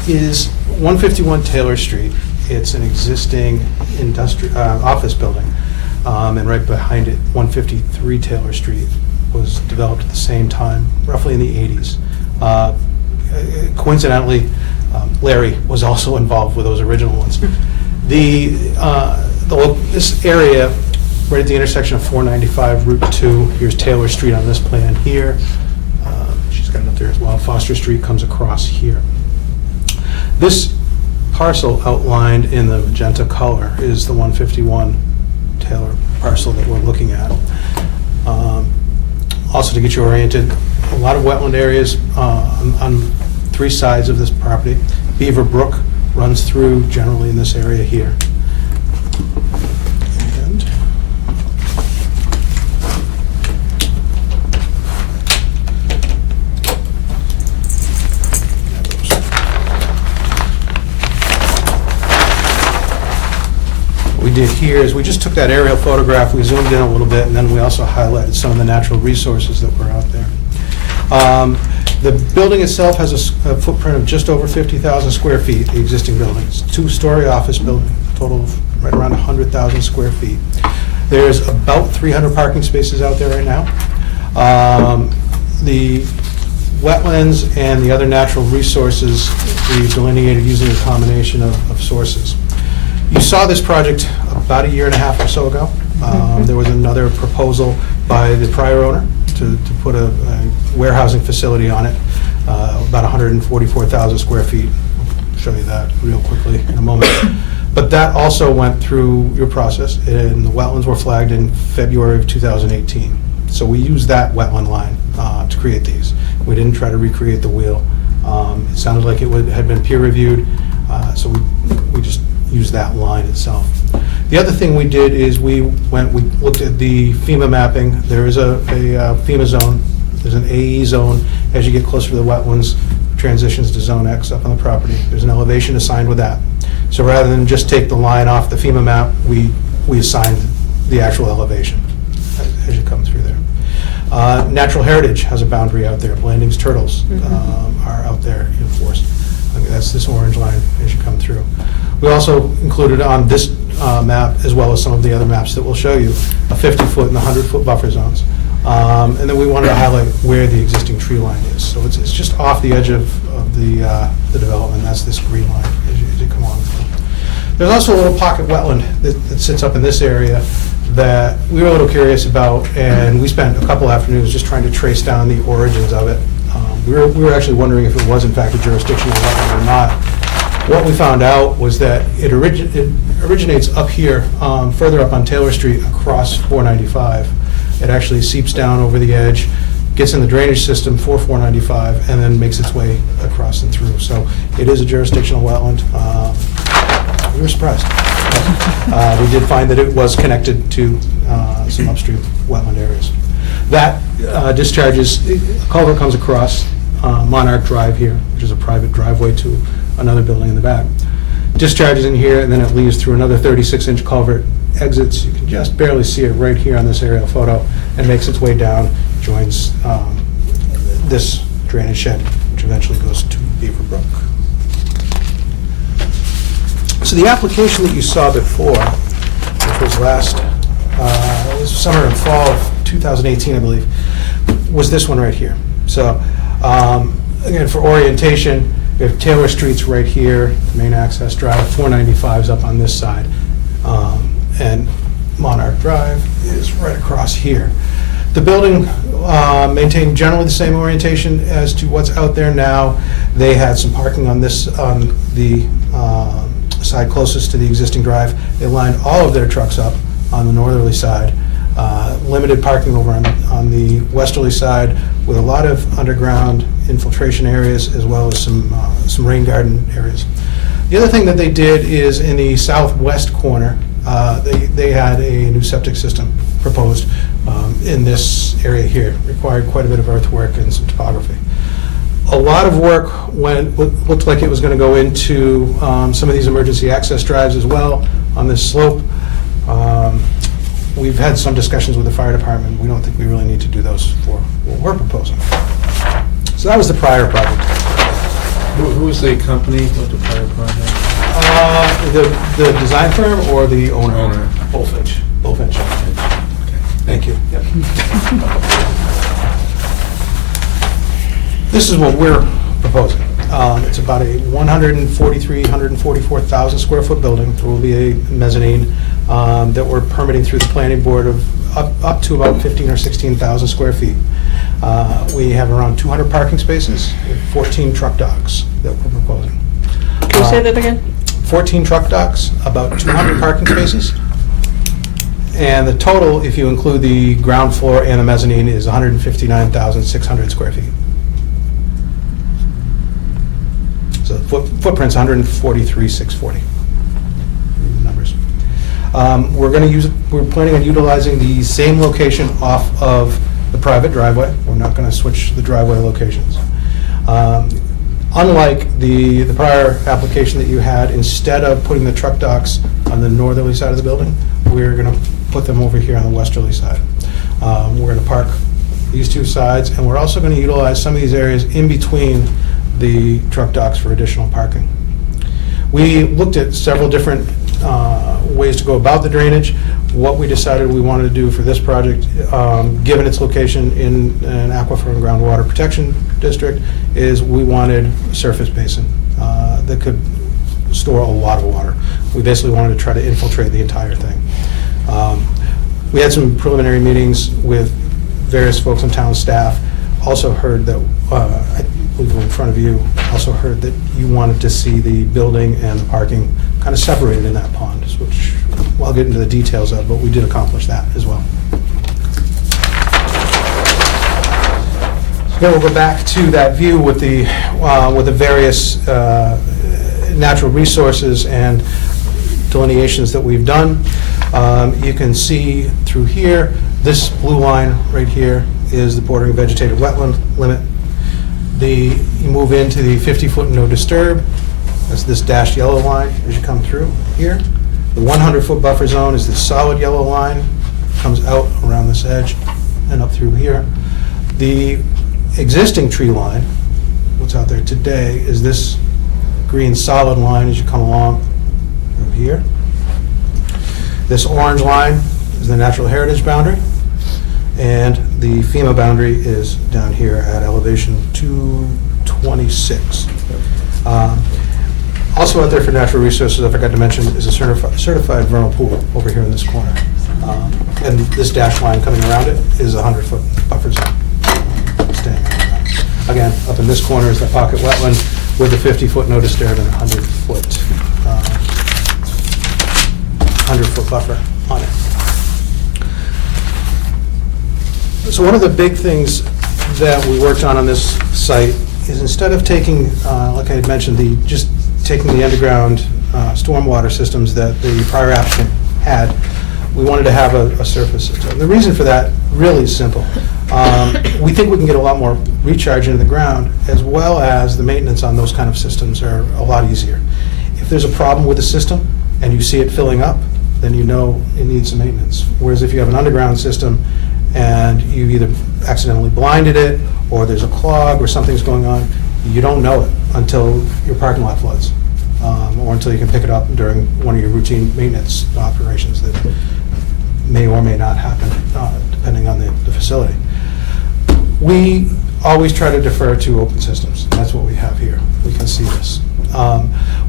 is 151 Taylor Street. It's an existing office building, and right behind it, 153 Taylor Street was developed at the same time, roughly in the 80s. Coincidentally, Larry was also involved with those original ones. This area, right at the intersection of 495 Route 2, here's Taylor Street on this plan here. She's got it up there as well. Foster Street comes across here. This parcel outlined in the magenta color is the 151 Taylor parcel that we're looking at. Also, to get you oriented, a lot of wetland areas on 3 sides of this property. Beaver Brook runs through generally in this area here. And what we did here is we just took that aerial photograph, we zoomed in a little bit, and then we also highlighted some of the natural resources that were out there. The building itself has a footprint of just over 50,000 square feet, the existing building. It's a 2-story office building, total of right around 100,000 square feet. There's about 300 parking spaces out there right now. The wetlands and the other natural resources we delineated using a combination of sources. You saw this project about 1.5 years or so ago. There was another proposal by the prior owner to put a warehousing facility on it, about 144,000 square feet. I'll show you that real quickly in a moment. But that also went through your process, and the wetlands were flagged in February of 2018. So we used that wetland line to create these. We didn't try to recreate the wheel. It sounded like it had been peer reviewed, so we just used that line itself. The other thing we did is we looked at the FEMA mapping. There is a FEMA zone. There's an AE zone. As you get closer to the wetlands, transitions to Zone X up on the property. There's an elevation assigned with that. So rather than just take the line off the FEMA map, we assigned the actual elevation as you come through there. Natural Heritage has a boundary out there. Blanding's turtles are out there in force. I mean, that's this orange line as you come through. We also included on this map, as well as some of the other maps that we'll show you, a 50-foot and 100-foot buffer zones. And then we wanted to highlight where the existing tree line is. So it's just off the edge of the development. That's this green line as you come on. There's also a little pocket wetland that sits up in this area that we were a little curious about, and we spent a couple afternoons just trying to trace down the origins of it. We were actually wondering if it was in fact a jurisdictional wetland or not. What we found out was that it originates up here, further up on Taylor Street across 495. It actually seeps down over the edge, gets in the drainage system for 495, and then makes its way across and through. So it is a jurisdictional wetland. We were surprised. We did find that it was connected to some upstream wetland areas. That discharges, a culvert comes across Monarch Drive here, which is a private driveway to another building in the back. Discharges in here, and then it leaves through another 36-inch culvert, exits, you can just barely see it right here on this aerial photo, and makes its way down, joins this drainage shed, which eventually goes to Beaver Brook. So the application that you saw before, which was last, it was summer and fall of 2018, I believe, was this one right here. So, again, for orientation, we have Taylor Street's right here, main access drive, 495's up on this side, and Monarch Drive is right across here. The building maintained generally the same orientation as to what's out there now. They had some parking on this, on the side closest to the existing drive. They lined all of their trucks up on the northerly side. Limited parking over on the westerly side with a lot of underground infiltration areas as well as some rain garden areas. The other thing that they did is in the southwest corner, they had a new septic system proposed in this area here. Required quite a bit of earthwork and some topography. A lot of work looked like it was going to go into some of these emergency access drives as well on this slope. We've had some discussions with the fire department. We don't think we really need to do those for what we're proposing. So that was the prior project. Who was the company with the prior project? The design firm or the owner? Owner. Bullfinch. Bullfinch. Thank you. Yep. This is what we're proposing. It's about a 144,000 square foot building. There will be a mezzanine that we're permitting through the planning board of up to about 15 or 16,000 square feet. We have around 200 parking spaces, 14 truck docks that we're proposing. Can you say that again? 14 truck docks, about 200 parking spaces. And the total, if you include the ground floor and the mezzanine, is 159,600 square feet. So the footprint's 143,640. Numbers. We're planning on utilizing the same location off of the private driveway. We're not going to switch the driveway locations. Unlike the prior application that you had, instead of putting the truck docks on the northerly side of the building, we're going to put them over here on the westerly side. We're going to park these two sides, and we're also going to utilize some of these areas in between the truck docks for additional parking. We looked at several different ways to go about the drainage. What we decided we wanted to do for this project, given its location in an aquifer and groundwater protection district, is we wanted a surface basin that could store a lot of water. We basically wanted to try to infiltrate the entire thing. We had some preliminary meetings with various folks on town staff. Also heard that, I believe we're in front of you, also heard that you wanted to see the building and the parking kind of separated in that pond, which I'll get into the details of, but we did accomplish that as well. So then we'll go back to that view with the various natural resources and delineations that we've done. You can see through here, this blue line right here is the bordering vegetated wetland limit. You move into the 50-foot no disturb. That's this dashed yellow line as you come through here. The 100-foot buffer zone is this solid yellow line, comes out around this edge and up through here. The existing tree line, what's out there today, is this green solid line as you come along through here. This orange line is the natural heritage boundary, and the FEMA boundary is down here at elevation 226. Also out there for natural resources, I forgot to mention, is a certified vernal pool over here in this corner. And this dash line coming around it is a 100-foot buffer zone. Staying around that. Again, up in this corner is the pocket wetland with the 50-foot no disturb and 100-foot buffer on it. So one of the big things that we worked on this site is, instead of taking, like I had mentioned, just taking the underground stormwater systems that the prior applicant had, we wanted to have a surface system. The reason for that really is simple. We think we can get a lot more recharge into the ground, as well as the maintenance on those kind of systems are a lot easier. If there's a problem with the system and you see it filling up, then you know it needs some maintenance. Whereas if you have an underground system and you either accidentally blinded it, or there's a clog or something's going on, you don't know it until your parking lot floods, or until you can pick it up during one of your routine maintenance operations. may or may not happen, depending on the facility. We always try to defer to open systems. That's what we have here. We can see this.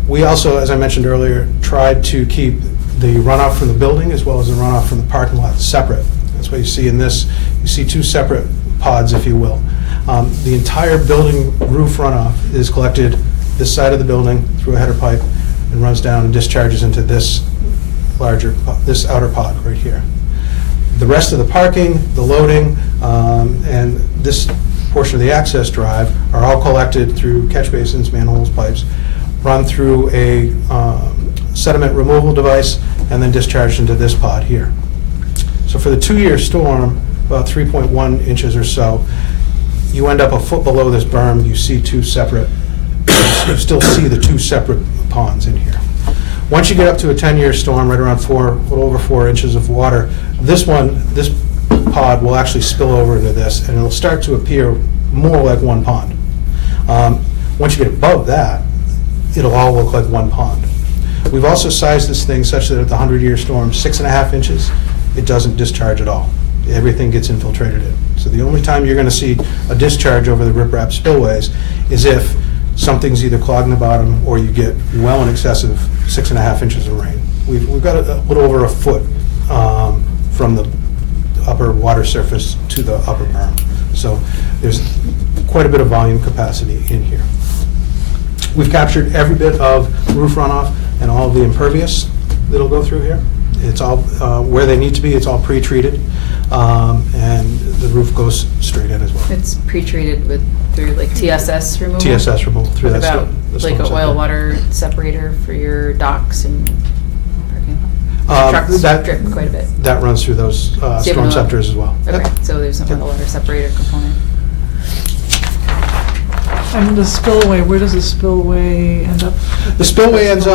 We also, as I mentioned earlier, tried to keep the runoff from the building as well as the runoff from the parking lot separate. That's what you see in this. You see two separate pods, if you will. The entire building roof runoff is collected this side of the building through a header pipe and runs down and discharges into this this outer pod right here. The rest of the parking, the loading, and this portion of the access drive are all collected through catch basins, manholes, pipes, run through a sediment removal device, and then discharged into this pod here. So for the 2-year storm, about 3.1 inches or so, you end up a foot below this berm, you see two separate, you still see the two separate ponds in here. Once you get up to a 10-year storm, right around a little over 4 inches of water, this pod will actually spill over into this, and it'll start to appear more like one pond. Once you get above that, it'll all look like one pond. We've also sized this thing such that at the 100-year storm, 6.5 inches, it doesn't discharge at all. Everything gets infiltrated in. So the only time you're going to see a discharge over the riprap spillways is if something's either clogging the bottom or you get well in excess of 6.5 inches of rain. We've got a little over a foot from the upper water surface to the upper berm. So there's quite a bit of volume capacity in here. We've captured every bit of roof runoff and all of the impervious that'll go through here. It's all where they need to be. It's all pre-treated, and the roof goes straight in as well. It's pre-treated through like TSS removal? TSS removal through What that about like an storm oil center. water separator for your docks and parking lot? Trucks drip quite a bit. That runs through those you have storm an oil- scepters as well. Okay, Yep. so there's an oil water separator component. And the spillway, where does the spillway end up? The spillway ends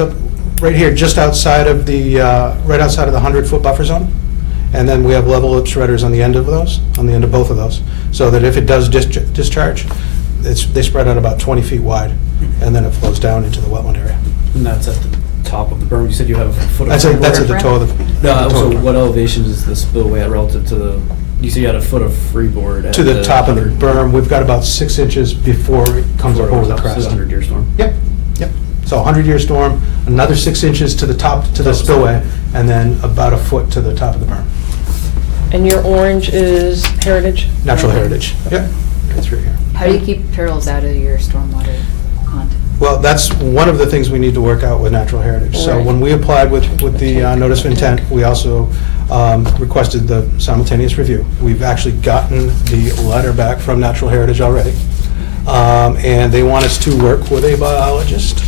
up right here, just outside of the, right outside of the 100-foot buffer zone. And then we have level up shredders on the end of those, on the end of both of those, so that if it does discharge, they spread out about 20 feet wide, and then it flows down into the wetland area. And that's at the top of the berm. You said you have a foot of That's at the toe of the. No, at the toe so of the- what elevation is the spillway at relative to the, you said you had a foot of freeboard at To the top of the 100 berm, we've got about 6 inches before it comes up over the crest. 100-year storm. Yep, yep. So 100-year storm, another 6 inches to the top, to the spillway, and then about a foot to the top of the berm. And your orange is heritage? Natural heritage, yep, right through here. How do you keep turtles out of your stormwater pond? Well, that's one of the things we need to work out with Natural Heritage. So Right. when we applied with the notice of intent, we also requested the simultaneous review. We've actually gotten the letter back from Natural Heritage already. And they want us to work with a biologist.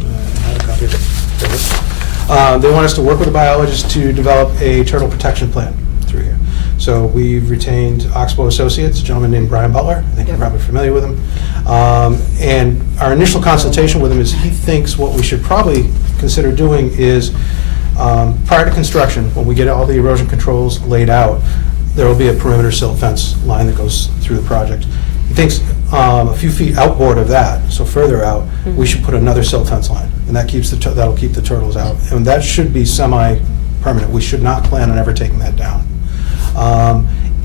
I have a copy of it. There it is. They want us to work with a biologist to develop a turtle protection plan through here. So we've retained Oxbow Associates, a gentleman named Brian Butler. I think you're probably familiar with him. And our initial consultation with him is he thinks what we should probably consider doing is, prior to construction, when we get all the erosion controls laid out, there will be a perimeter silt fence line that goes through the project. He thinks a few feet outboard of that, so further out, we should put another silt fence line, and that keeps that'll keep the turtles out. And that should be semi-permanent. We should not plan on ever taking that down.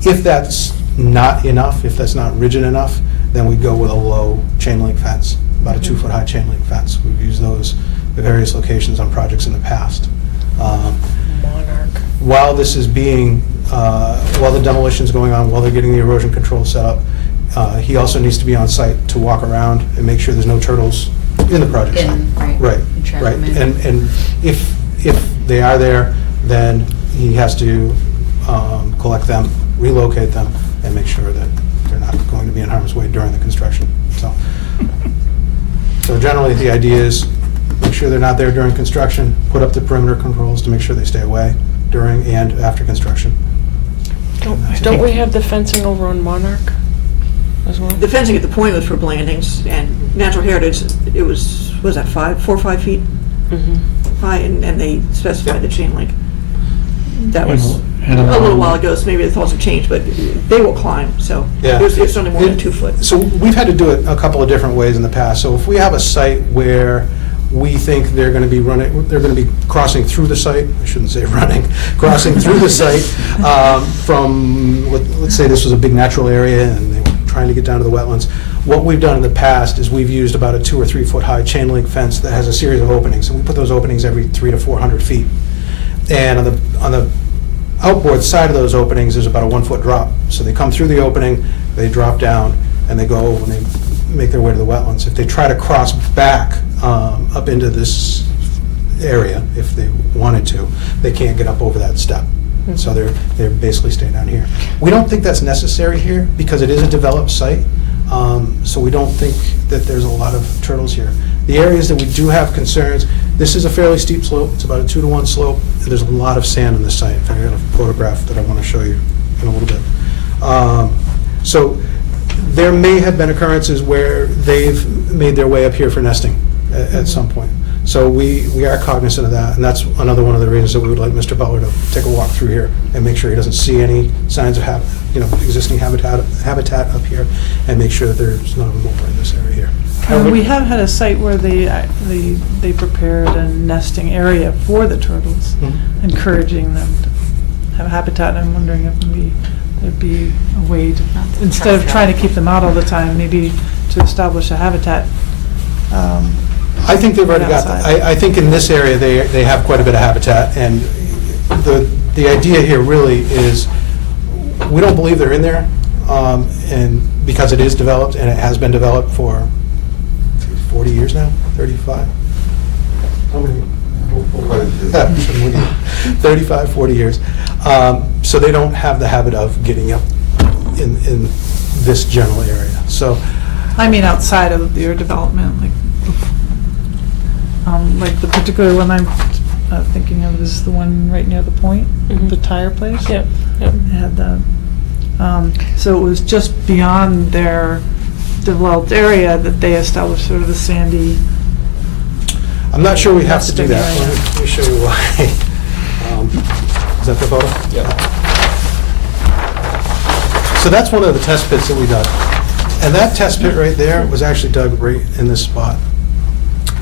If that's not enough, if that's not rigid enough, then we go with a low chain link fence, about a 2-foot high chain link fence. We've used those at various locations on projects in the past. Monarch. While this is being, while the demolition's going on, while they're getting the erosion control set up, he also needs to be on site to walk around and make sure there's no turtles in the project site. Right, And trap right. them in. And if they are there, then he has to collect them, relocate them, and make sure that they're not going to be in harm's way during the construction. So generally, the idea is make sure they're not there during construction, put up the perimeter controls to make sure they stay away during and after construction. Don't we have the fencing over on Monarch as well? The fencing at the point was for blandings, and Natural Heritage, it was that 4 or 5 feet high, and they specified the chain link. That was a little while ago, so maybe the thoughts have changed, but they will climb, so Yeah. it's only more than 2 foot. So we've had to do it a couple of different ways in the past. So if we have a site where We think they're going to be crossing through the site, I shouldn't say running, crossing through the site from, let's say this was a big natural area and they were trying to get down to the wetlands. What we've done in the past is we've used about a 2 or 3 foot high chain link fence that has a series of openings, and we put those openings every 300 to 400 feet. And on the outboard side of those openings, there's about a 1 foot drop. So they come through the opening, they drop down, and they go and they make their way to the wetlands. If they try to cross back up into this area, if they wanted to, they can't get up over that step. So they're basically staying down here. We don't think that's necessary here because it is a developed site. So we don't think that there's a lot of turtles here. The areas that we do have concerns, this is a fairly steep slope. It's about a 2-to-1 slope. And there's a lot of sand on this site. In fact, I got a photograph that I want to show you in a little bit. So there may have been occurrences where they've made their way up here for nesting at some point. So we are cognizant of that, and that's another one of the reasons that we would like Mr. Butler to take a walk through here and make sure he doesn't see any signs of existing habitat up here, and make sure that there's none of them over in this area here. We have had a site where they prepared a nesting area for the turtles, encouraging them to have habitat. I'm wondering if maybe there'd be a way to, instead of trying to keep them out all the time, maybe to establish a habitat. I think they've already got that. I think in this area, they have quite a bit of habitat, and the idea here really is, we don't believe they're in there, and because it is developed, and it has been developed for 40 years now, 35? How many? 35, 40 years. So they don't have the habit of getting up in this general area. So, I mean, outside of your development, like the particular one I'm thinking of is the one right near the point, the tire place. Yep. It had the, so it was just beyond their developed area that they established sort of the sandy. I'm not sure we have to do that. Nesting area. Let me show you why. Is that the photo? Yeah. So that's one of the test pits that we dug. And that test pit right there was actually dug right in this spot.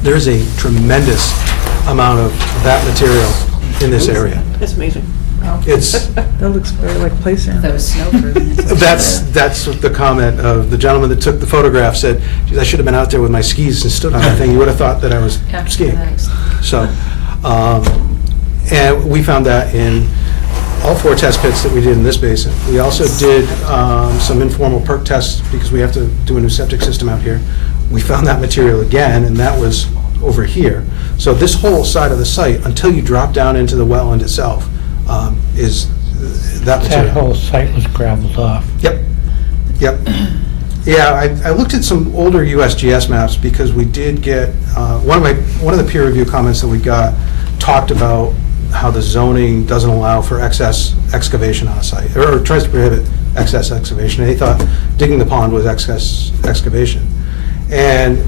There's a tremendous amount of that material in this area. It's amazing. It's, That looks very like play sand. That was snow-proof. that's what the comment of the gentleman that took the photograph said, "Geez, I should have been out there with my skis and stood on that thing. You would have thought that I was skiing." Nice. So, and we found that in all 4 test pits that we did in this basin. We also did some informal perk tests because we have to do a new septic system out here. We found that material again, and that was over here. So this whole side of the site, until you drop down into the wetland itself, is that material. That whole site was gravelled off. Yep. Yeah, I looked at some older USGS maps because we did get, one of the peer review comments that we got talked about how the zoning doesn't allow for excess excavation on a site, or tries to prohibit excess excavation. And they thought digging the pond was excess excavation. And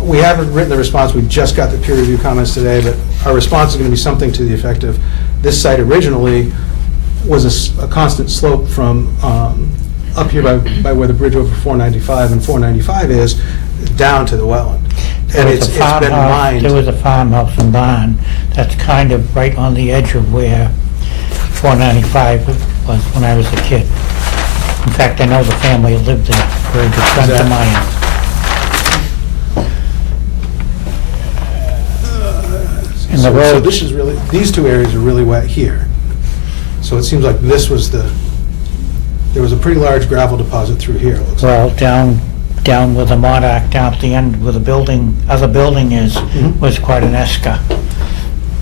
we haven't written the response, we just got the peer review comments today, but our response is going to be something to the effect of, this site originally was a constant slope from up here by where the bridge over 495 and 495 is, down to the wetland. And it's been mined. There was a farmhouse and barn that's kind of right on the edge of where 495 was when I was a kid. In fact, I know the family that lived there, very good friends of mine. And the So road, this is really, these 2 areas are really wet here. So it seems like this was there was a pretty large gravel deposit through here, it looks like. well, down where the Modoc, down at the end where the other building is, was quite an esca.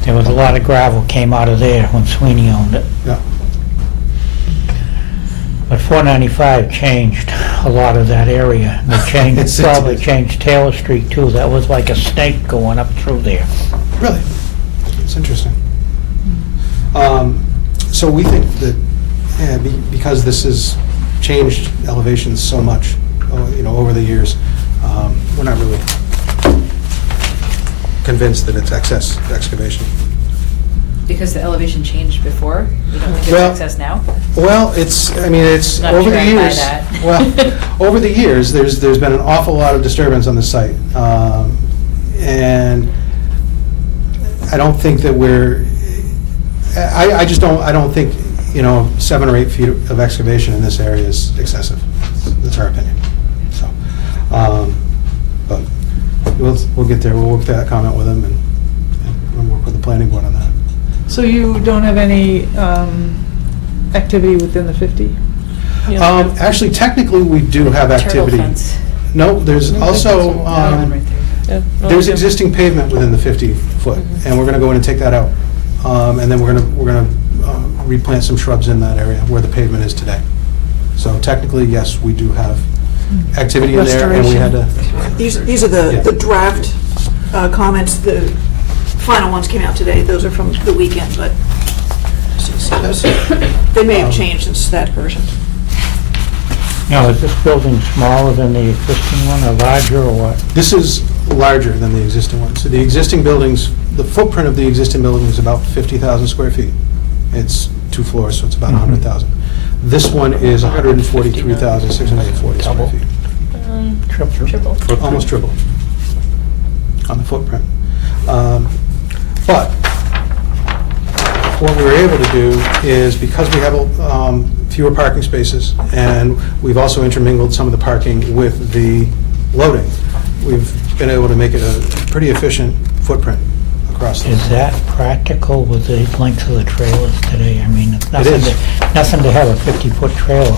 There was a lot of gravel came out of there when Sweeney owned it. Yeah. But 495 changed a lot of that area. They Yes, it probably did. changed Taylor Street too. That was like a snake going up through there. Really? It's interesting. So we think that, because this has changed elevations so much, over the years, we're not really convinced that it's excess excavation. Because the elevation changed before? You don't think Well- there's excess now? Well, it's Not over sure the I buy years. that. Well, over the years, there's been an awful lot of disturbance on the site. And I don't think that I just don't, I don't think, 7 or 8 feet of excavation in this area is excessive. That's our opinion, so. But we'll get there, we'll work that comment with them and work with the planning board on that. So you don't have any activity within the 50? Actually, technically, we do have activity. Turtle fence. No, there's also, Island right there. Yeah, no, there's we do. existing pavement within the 50-foot, and we're gonna go in and take that out. And then we're gonna replant some shrubs in that area where the pavement is today. So technically, yes, we do have activity in there, and we had to, These are Yeah. the draft comments. The final ones came out today. Those are from the weekend, but they may have changed since that version. Now, is this building smaller than the existing one, or larger, or what? this is larger than the existing one. So the existing buildings, the footprint of the existing building is about 50,000 square feet. It's 2 floors, so it's about 100,000. This one is 143,640 square feet. Triple. Almost triple on the footprint. But what we were able to do is, because we have fewer parking spaces, and we've also intermingled some of the parking with the loading, we've been able to make it a pretty efficient footprint across the... Is that practical with the length of the trailers today? I mean, it's It is. nothing to have a 50-foot trailer.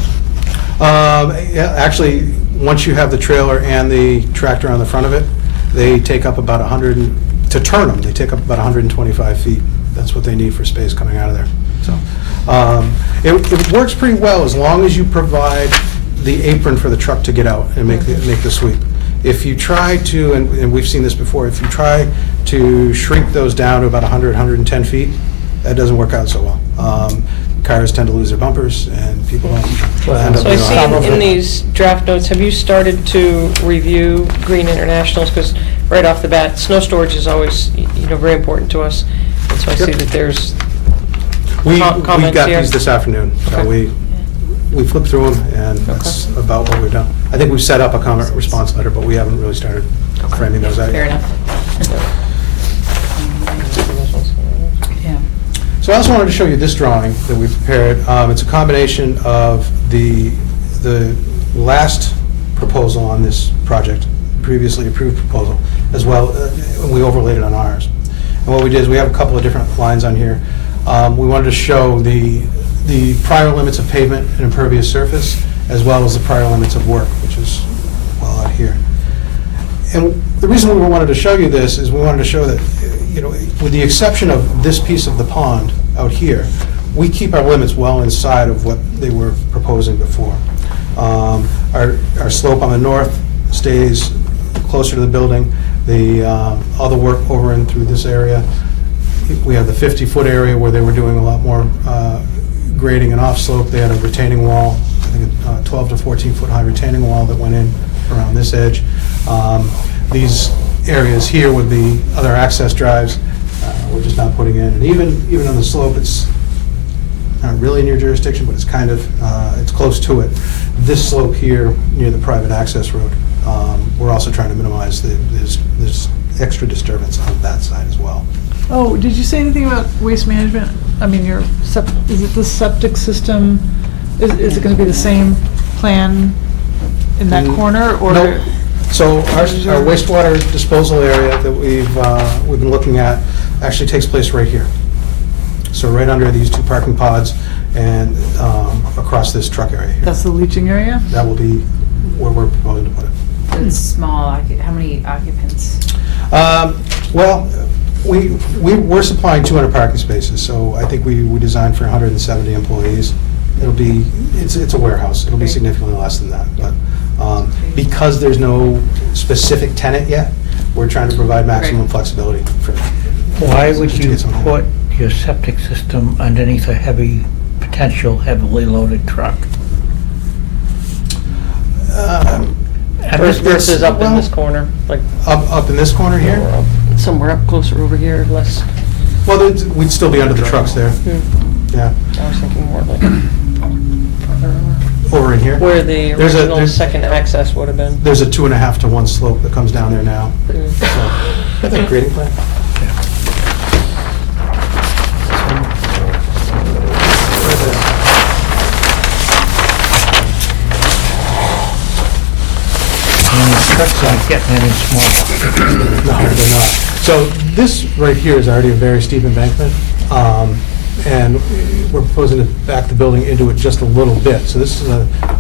Yeah, actually, once you have the trailer and the tractor on the front of it, they take up about 100, to turn them, they take up about 125 feet. That's what they need for space coming out of there. So it works pretty well as long as you provide the apron for the truck to get out and make the sweep. If you try to, and we've seen this before, if you try to shrink those down to about 100, 110 feet, that doesn't work out so well. Cars tend to lose their bumpers, and people don't end up... So I see Some of in it- these draft notes, have you started to review Green Internationals? Because right off the bat, snow storage is always, very important to us. And so I see that there's We comments got here. these this afternoon, so Okay. we flipped through them, and that's about what we've done. I think we've set up a comment response letter, but we haven't really started framing those out Fair yet. enough. Yeah. So I also wanted to show you this drawing that we prepared. It's a combination of the last proposal on this project, previously approved proposal, as well, we overlaid it on ours. And what we did is, we have a couple of different lines on here. We wanted to show the prior limits of pavement and impervious surface, as well as the prior limits of work, which is well out here. And the reason we wanted to show you this is we wanted to show that, with the exception of this piece of the pond out here, we keep our limits well inside of what they were proposing before. Our slope on the north stays closer to the building. The other work over and through this area, we have the 50-foot area where they were doing a lot more grading and off-slope. They had a retaining wall, I think a 12 to 14-foot high retaining wall that went in around this edge. These areas here with the other access drives, we're just not putting in. And even on the slope, it's not really in your jurisdiction, but it's kind of, it's close to it. This slope here near the private access road, we're also trying to minimize this extra disturbance on that side as well. Oh, did you say anything about waste management? I mean, is it the septic system, is it going to be the same plan in that corner, or? No. So our wastewater disposal area that we've been looking at actually takes place right here. So right under these 2 parking pods and across this truck area here. That's the leaching area? That will be where we're proposing to put it. It's small, how many occupants? Well, we're supplying 200 parking spaces, so I think we designed for 170 employees. It's a warehouse. It'll be Great. significantly less than that. But because there's no specific tenant yet, we're trying to provide maximum Great. flexibility for. Why would just to you get something. put your septic system underneath a potential heavily loaded truck? Versus up in this corner, like Up in this corner here? somewhere up closer over here, less. Well, we'd still be under the trucks there. Yeah. I was thinking more like Over in here? where the There's a- original there's- second access would have been. There's a 2.5 to 1 slope that comes down there now. So, that's a grading plan. Bricks aren't getting any smaller. No, they're not. So this right here is already a very steep embankment, and we're proposing to back the building into it just a little bit. So this is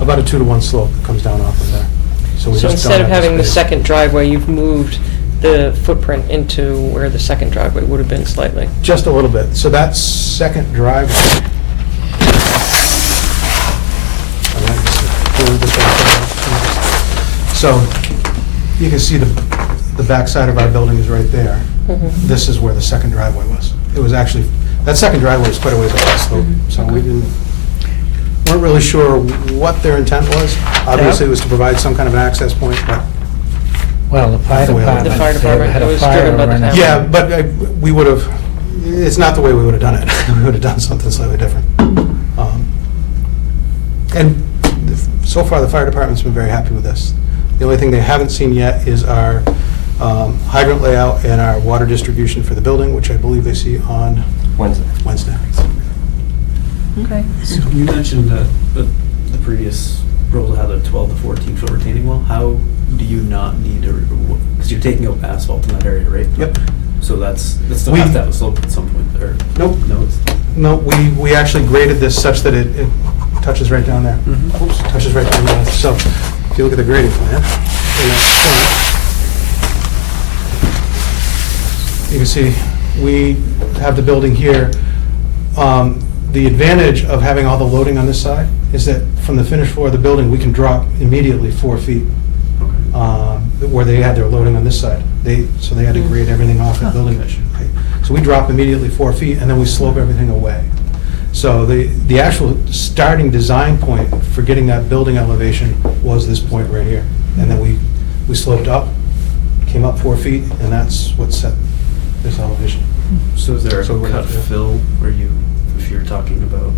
about a 2-to-1 slope that comes down off of there. We So just instead don't of have having the space. second driveway, you've moved the footprint into where the second driveway would have been slightly. Just a little bit. So that second driveway. I might just pull this back. So you can see the back side of our building is right there. This is where the second driveway was. It was actually, that second driveway was quite a ways up the slope, so we weren't really sure what their intent was. Obviously, it was to provide some kind of an access point, but, Well, the fire The department. The fire they department had a was fire driven by the and- town. yeah, but we would have, it's not the way we would have done it. We would have done something slightly different. And so far, the fire department's been very happy with this. The only thing they haven't seen yet is our hydrant layout and our water distribution for the building, which I believe they see on Wednesday. Okay. So you mentioned that the previous proposal had a 12 to 14 foot retaining wall. How do you not need a, because you're taking out asphalt in that area, right? Yep. So that still We- has to have a slope at some point there. Nope. No, it's, No, we actually graded this such that it touches right down there. Oops, touches right down there. So if you look at the grading plan, in that point, you can see we have the building here. The advantage of having all the loading on this side is that from the finished floor of the building, we can drop immediately 4 feet where they had their loading on this side. So they had to grade everything off at building height. So we drop immediately 4 feet, and then we slope everything away. So the actual starting design point for getting that building elevation was this point right here. And then we sloped up, came up 4 feet, and that's what set this elevation. so is there a So we're cut not- fill where you, if you're talking about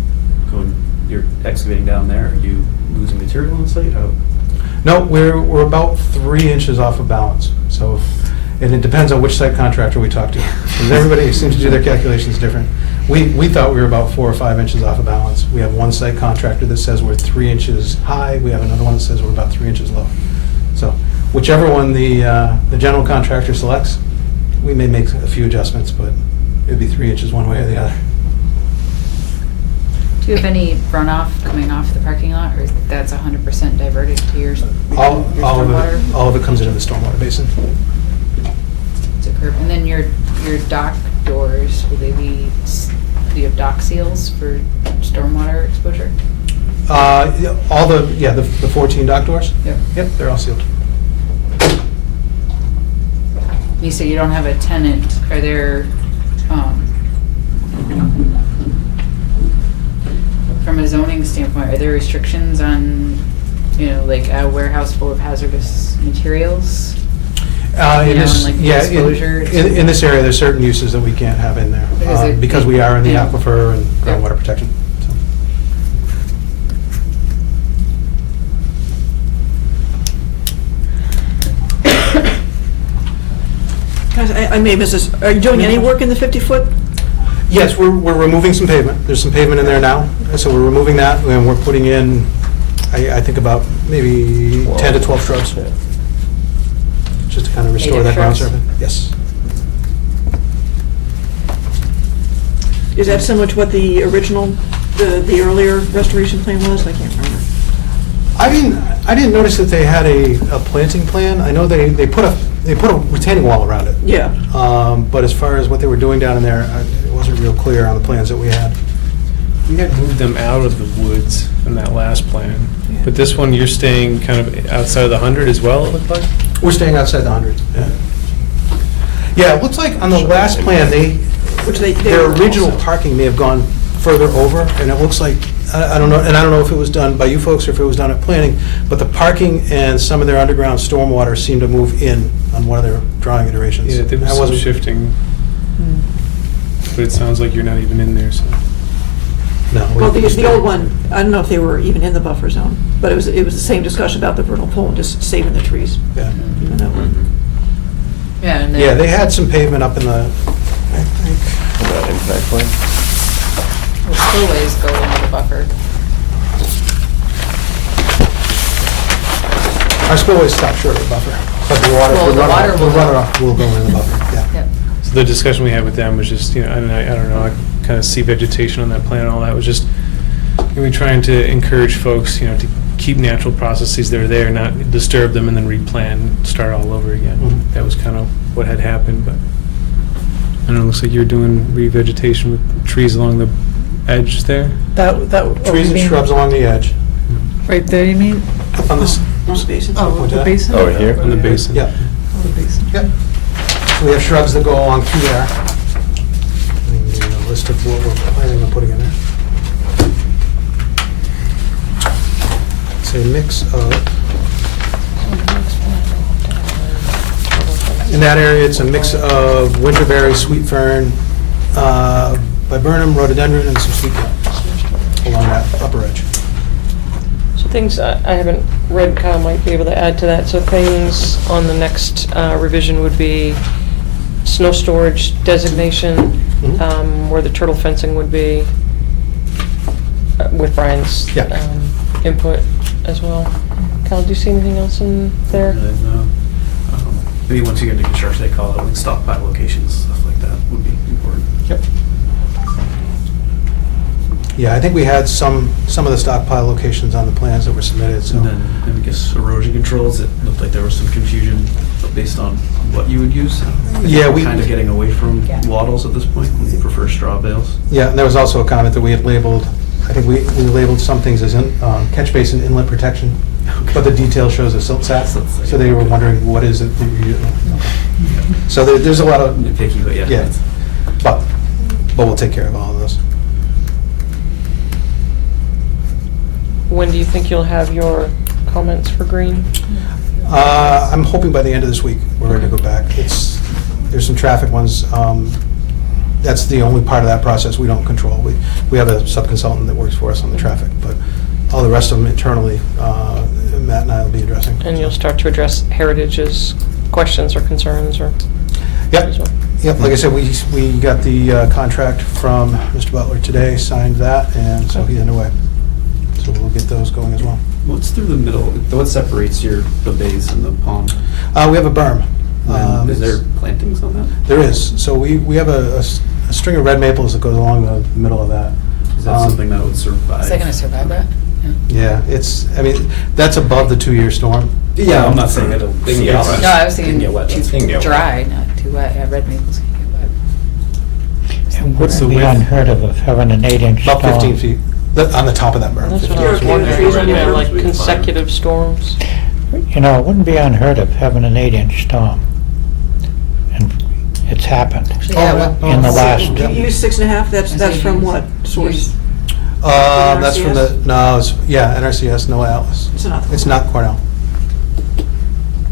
you're excavating down there, are you losing material on the site? How? No, we're about 3 inches off of balance. So, and it depends on which site contractor we talk to. Because everybody seems to do their calculations different. We thought we were about 4 or 5 inches off of balance. We have one site contractor that says we're 3 inches high. We have another one that says we're about 3 inches low. So whichever one the general contractor selects, we may make a few adjustments, but it'd be 3 inches one way or the other. Do you have any runoff coming off the parking lot, or that's 100% diverted to your All stormwater? of it comes into the stormwater basin. It's a curb. And then your dock doors, will they be, do you have dock seals for stormwater exposure? All the 14 dock doors? Yep. Yep, they're all sealed. You say you don't have a tenant, are there, from a zoning standpoint, are there restrictions on, like a warehouse full of hazardous materials? In this, and, like, yeah, exposure in this area, there's certain uses that we can't have in there, because we are in the Yeah. aquifer and Yeah. groundwater protection. so. Guys, I may have missed this. Are you doing any work in the 50-foot? Yes, we're removing some pavement. There's some pavement in there now, so we're removing that, and we're putting in, I think about maybe 10 to 12 shrubs, just to kind of restore Native that ground shrubs? surface. Yes. Is that similar to what the original, the earlier restoration plan was? I can't remember. I didn't notice that they had a planting plan. I know they put a retaining wall around it. Yeah. But as far as what they were doing down in there, it wasn't real clear on the plans that we had. We had moved them out of the woods in that last plan, but this one, you're staying kind of outside of the 100 as well, it looked like? We're staying outside the 100, yeah. Yeah, it looks like on the last plan, their original parking may have gone further over, and it looks like, I don't know, and I don't know if it was done by you folks or if it was done at planning, but the parking and some of their underground stormwater seemed to move in on one of their drawing iterations. Yeah, there was I some wasn't- shifting, but it sounds like you're not even in there, so. No. Well, the old one, I don't know if they were even in the buffer zone, but it was the same discussion about the vernal pool and just saving the trees. Yeah. Even though we're- Yeah, and Yeah, then, they had some pavement up in the, I think, the spillways go into the buffer. our spillways stopped short of the buffer. But the water, Well, the water will the runoff will go in the buffer, yeah. Yep. So the discussion we had with them was just, I don't know, I kind of see vegetation on that plan and all that, was just, we trying to encourage folks, to keep natural processes that are there, not disturb them and then replant, start all over again. Mhm. That was kind of what had happened, but, I don't know, it looks like you're doing revegetation with trees along the edge there? Trees and shrubs along the edge. Right there, you mean? On this, On the basin. Oh, point to the that. basin? Over here? On the basin? yeah, Oh, the basin. yep. So we have shrubs that go along through there. And a list of what we're planning on putting in there. It's a mix of, in that area, it's a mix of winterberry, sweet fern, viburnum, rhododendron, and some sweet gum along that upper edge. So things I haven't read, Kyle might be able to add to that. So things on the next revision would be snow storage designation, Mhm. where the turtle fencing would be, with Brian's Yeah. input as well. Kyle, do you see anything else in there? No. Maybe once you get into construction, they call it like stockpile locations, stuff like that would be important. Yep. Yeah, I think we had some of the stockpile locations on the plans that were submitted, so. And then, I guess erosion controls, it looked like there was some confusion based on what you would use. Yeah, we- Kind of getting away from Yeah. wattles at this point, we prefer straw bales. Yeah, and there was also a comment that we had labeled, I think we labeled some things as catch basin inlet protection, but the detail shows a silt sat, so they were wondering, what is it that you're using? So there's a lot of, Nitpicky, but yeah. yeah, but we'll take care of all of those. When do you think you'll have your comments for green? I'm hoping by the end of this week, we're ready to go back. There's some traffic ones. That's the only part of that process we don't control. We have a sub-consultant that works for us on the traffic, but all the rest of them internally, Matt and I will be addressing. And you'll start to address Heritage's questions or concerns or? Yep, yep, like I said, we got the contract from Mr. Butler today, signed that, and so he's underway. So we'll get those going as well. What's through the middle, what separates the bays and the pond? We have a berm. Is there plantings on that? There is. So we have a string of red maples that goes along the middle of that. Is that something that would survive? Is that gonna survive that? Yeah, that's above the 2-year storm. Yeah, I'm not saying it'll. They can get wet. No, I was They can thinking get wet, that's- They can too get wet. dry, not too wet. Yeah, red maples can get wet. It What's the wouldn't be width? unheard of having an 8-inch storm. About 15 feet, on the top of that berm. That's what 15 I was feet. wondering, Yeah, like consecutive storms. It wouldn't be unheard of having an 8-inch storm. And it's happened. Actually, yeah, Oh, In the yeah. last, You use 6.5, that's from what source? That's from NRCS, NOAA Atlas. It's not Cornell.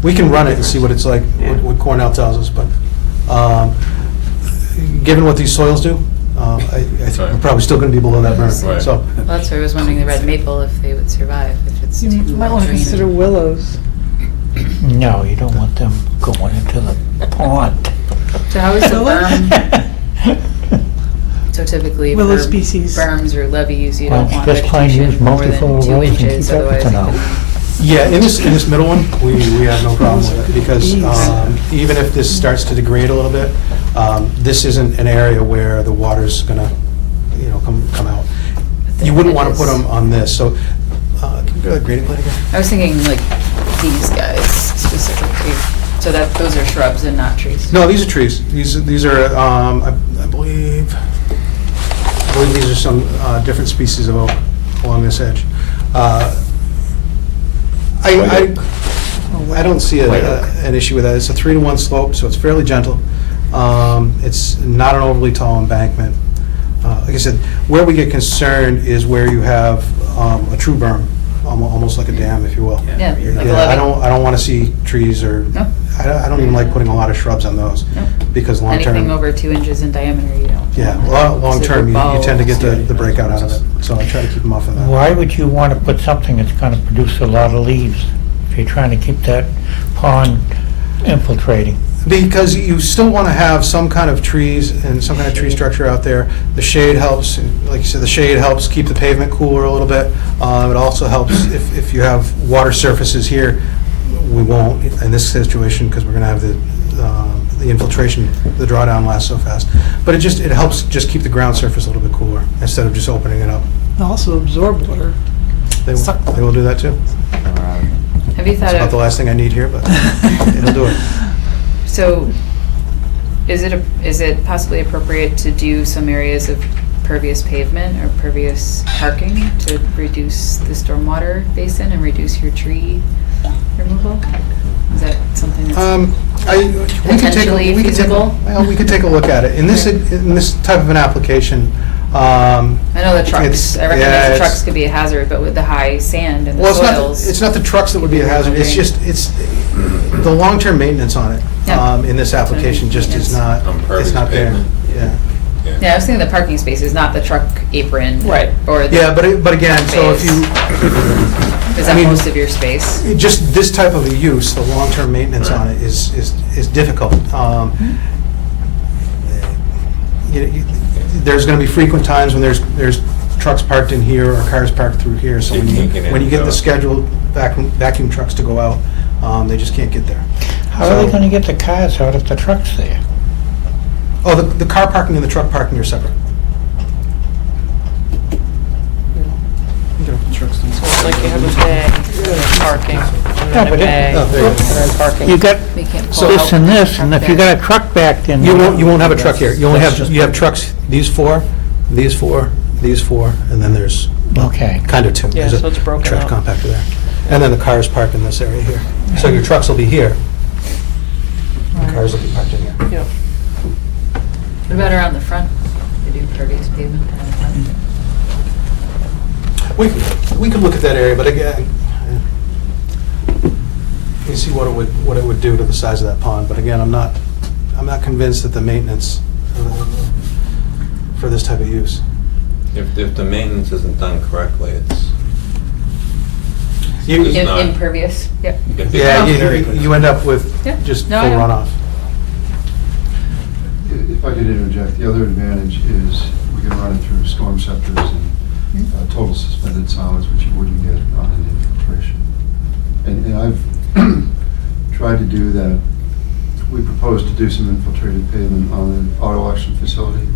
We can run it and see what it's like, what Cornell tells us, but given what these soils do, I think we're probably still going to be below that berm. Right. So, Well, that's why I was wondering the red maple, if they would survive, if it's too You might want to draining. consider willows. no, you don't want them going into the pond. So how is the berm? So typically Willow for species. berms or levees, you Well, don't want just plain use vegetation more multiple than 2 rows and inches, keep otherwise everything it out. can. yeah, in this middle one, we have no problem with it, because even if this starts to degrade a little bit, this isn't an area where the water's going to, come out. You wouldn't want to put them on this, so, can you go to the grading plan again? I was thinking like these guys specifically, so that those are shrubs and not trees. No, these are trees. These are, I believe these are some different species of oak along this edge. I don't see an issue with that. It's a 3-to-1 slope, so it's fairly gentle. It's not an overly tall embankment. Like I said, where we get concerned is where you have a true berm, almost like a dam, if you will. Yeah, like a Yeah, I levee. don't want to see trees or, No. I don't even like putting a lot of shrubs on those, No. because long-term. Anything over 2 inches in diameter, you don't. Yeah, want long-term, you super tend to get bulbs. the breakout out of it, so I try to keep them off of that. Why would you want to put something that's going to produce a lot of leaves if you're trying to keep that pond infiltrating? Because you still want to have some kind of trees and some kind of tree structure out there. The shade helps, like you said, the shade helps keep the pavement cooler a little bit. It also helps if you have water surfaces here, we won't in this situation because we're going to have the infiltration, the drawdown lasts so fast. But it helps just keep the ground surface a little bit cooler instead of just opening it up. Also absorb water. They will do that too. Have you It's thought about the of, last thing I need here, but it'll do it. so, is it possibly appropriate to do some areas of pervious pavement or pervious parking to reduce the stormwater basin and reduce your tree removal? Is that something that's potentially feasible? Well, we could take a look at it. In this type of an application, I know the trucks, it's- I recognize yeah, the it's- trucks could be a hazard, but with the high sand and the well, soils. it's not the trucks that would be a hazard, it's just, it's the long-term maintenance on it Yeah. in this application just is not, On it's pervious not there. pavement. Yeah. Yeah, I was thinking the parking spaces, not the truck apron. Right. Or the. Yeah, but again, so if you, Is I that mean, most of your space? just this type of a use, the long-term maintenance on it is difficult. There's going to be frequent times when there's trucks parked in here or cars parked through here, so You can't get in when you and get go. the scheduled vacuum trucks to go out, they just can't get there. How are they So- gonna get the cars out if the truck's there? Oh, the car parking and the truck parking are separate. Like you have a bay, parking, and then a but it- bay, oh, there you go. and then parking. You got We can't pull So- out this and this, and if you truck got a truck backed in. You won't have a truck here. You only That's have, just- you have trucks, these four, these four, and then there's Okay. kind of two. Yeah, There's so it's broken a trash up. compactor there. And then the cars parked in this area here. So your trucks will be here. The cars will be parked in here. Yep. What about around the front? They do pervious pavement around the front? We could look at that area, but again, you see what it would do to the size of that pond. But again, I'm not convinced that the maintenance for this type of use. If the maintenance isn't done correctly, it's You- It's not- Impervious, yep. it'd be Yeah, very you quick. end up with Yeah. just No, full I know. runoff. If I could interject, the other advantage is we can run it through storm scepters and total suspended solids, which you wouldn't get on an infiltration. And I've tried to do that. We proposed to do some infiltrated pavement on an auto auction facility,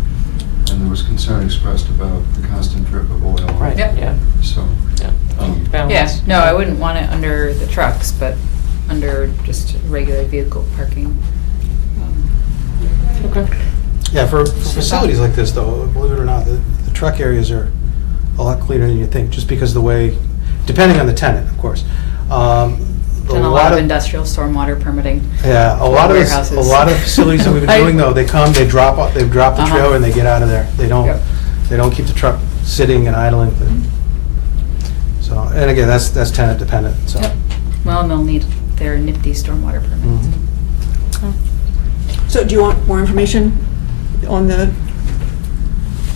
and there was concern expressed about the constant drip of oil. Right, Yep. yeah, So, yeah. Yeah, Balance. no, I wouldn't want it under the trucks, but under just regular vehicle parking. Okay. Yeah, for facilities like this, though, believe it or not, the truck areas are a lot cleaner than you think, just because the way, depending on the tenant, of course. Done a lot of industrial stormwater permitting. Yeah, a lot warehouses. of facilities that we've been doing, though, they come, they drop the Uh-huh. trailer and they get out of there. They Yep. don't keep the truck sitting and idling. So, and again, that's tenant dependent, so. Yep. Well, and they'll need their nifty stormwater permits. Mhm. So do you want more information on the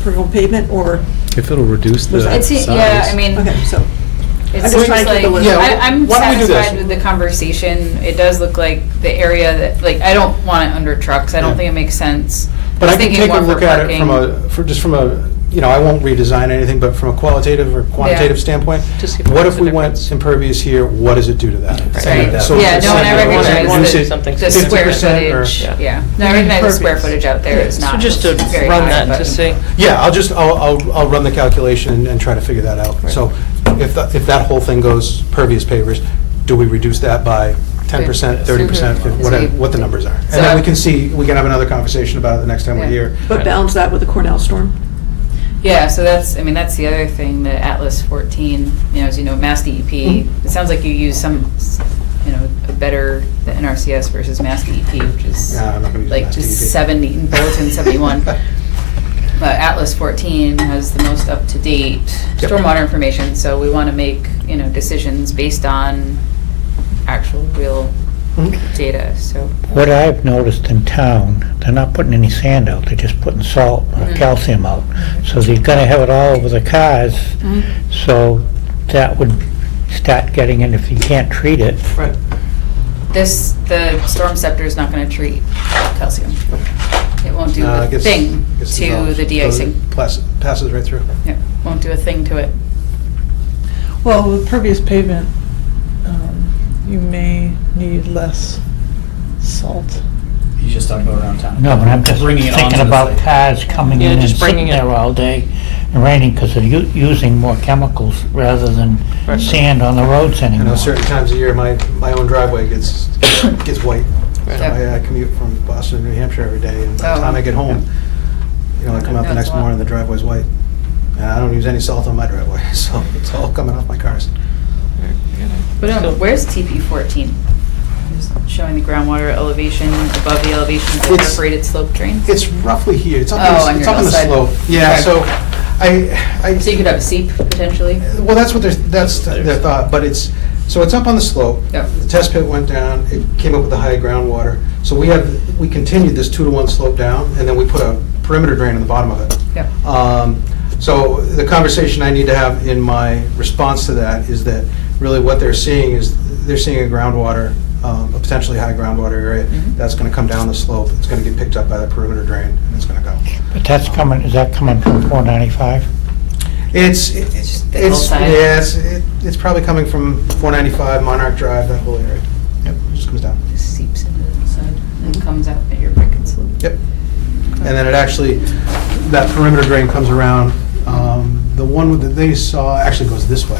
permeable pavement, or, If it'll reduce the Was that- size. Yeah, I mean, okay, so, it I'm just seems trying to keep the like, list. Yeah, I'm why don't we do this? satisfied with the conversation. It does look like the area that, like, I don't want it under trucks. I don't Yeah. think it makes sense. But I was can thinking take a more for look at it parking. just from a, I won't redesign anything, but from a qualitative or quantitative Yeah. standpoint, To see if it what makes if a we went difference. impervious here, what does it do to that? Right. So Yeah, no, and I we recognize reduce the it something the square 50% or- footage, Yeah. yeah. No, I recognize the square footage out there is So not just to very run high, that but- to see. Yeah, I'll run the calculation and try to figure that out. Right. So if that whole thing goes pervious pavers, do we reduce that by 10%, 30%, Mhm. whatever, what the numbers are? So- And then we can have another conversation about it the next time we're Yeah. here. but balance that with the Cornell storm? Yeah, so that's the other thing, the Atlas 14, as you know, Mass DEP, it sounds like you use some, a better, the NRCS versus Mass DEP, which is Nah, I'm not gonna use like Mass just DEP. 70, Bulletin 71. But Atlas 14 has the most up-to-date Yep. stormwater information, so we want to make, decisions based on actual, real Mhm. data, so. What I've noticed in town, they're not putting any sand out, they're just putting salt or Mhm. calcium out. So you're gonna have it all over the cars, so that would start getting in if you can't treat it. Right. The storm scepter is not going to treat calcium. It won't do No, a it gets- thing gets to dissolved. the de-icing. Passes right through. Yeah, won't do a thing to it. Well, with pervious pavement, you may need less salt. You just talking about around town? No, but I'm just Bringing it thinking onto the about site. cars coming Yeah, in and just bringing sitting it. there all day and raining because they're using more chemicals rather than Right. sand on the roads I anymore. know certain times of year, my own driveway gets white. So Yep. I commute from Boston to New Hampshire every day, and by the Oh. time I get home, I come out the Yeah, next it's a lot. morning, the driveway's white. And I don't use any salt on my driveway, so it's all coming off my cars. But So- where's TP 14? Just showing the groundwater elevation above the elevation of the It's- perforated slope drains? It's roughly here, it's up, Oh, on it's your up on the side. slope. Yeah, Okay. so So you could have a seep potentially? well, that's what that's their thought, but it's up on the slope. Yep. The test pit went down, it came up with the high groundwater. So we continued this 2-to-1 slope down, and then we put a perimeter drain on the bottom of it. Yep. So the conversation I need to have in my response to that is that really what they're seeing is, they're seeing a groundwater, a potentially high groundwater area Mhm. that's gonna come down the slope, it's gonna get picked up by the perimeter drain, and it's gonna go. But that's coming, is that coming from 495? It's, the hillside? yeah, it's probably coming from 495, Monarch Drive, that whole area. Yep, it just comes down. Just seeps into the side and comes out at your brick and slope. Yep. And then it actually, that perimeter drain comes around, the one that they saw actually goes this way,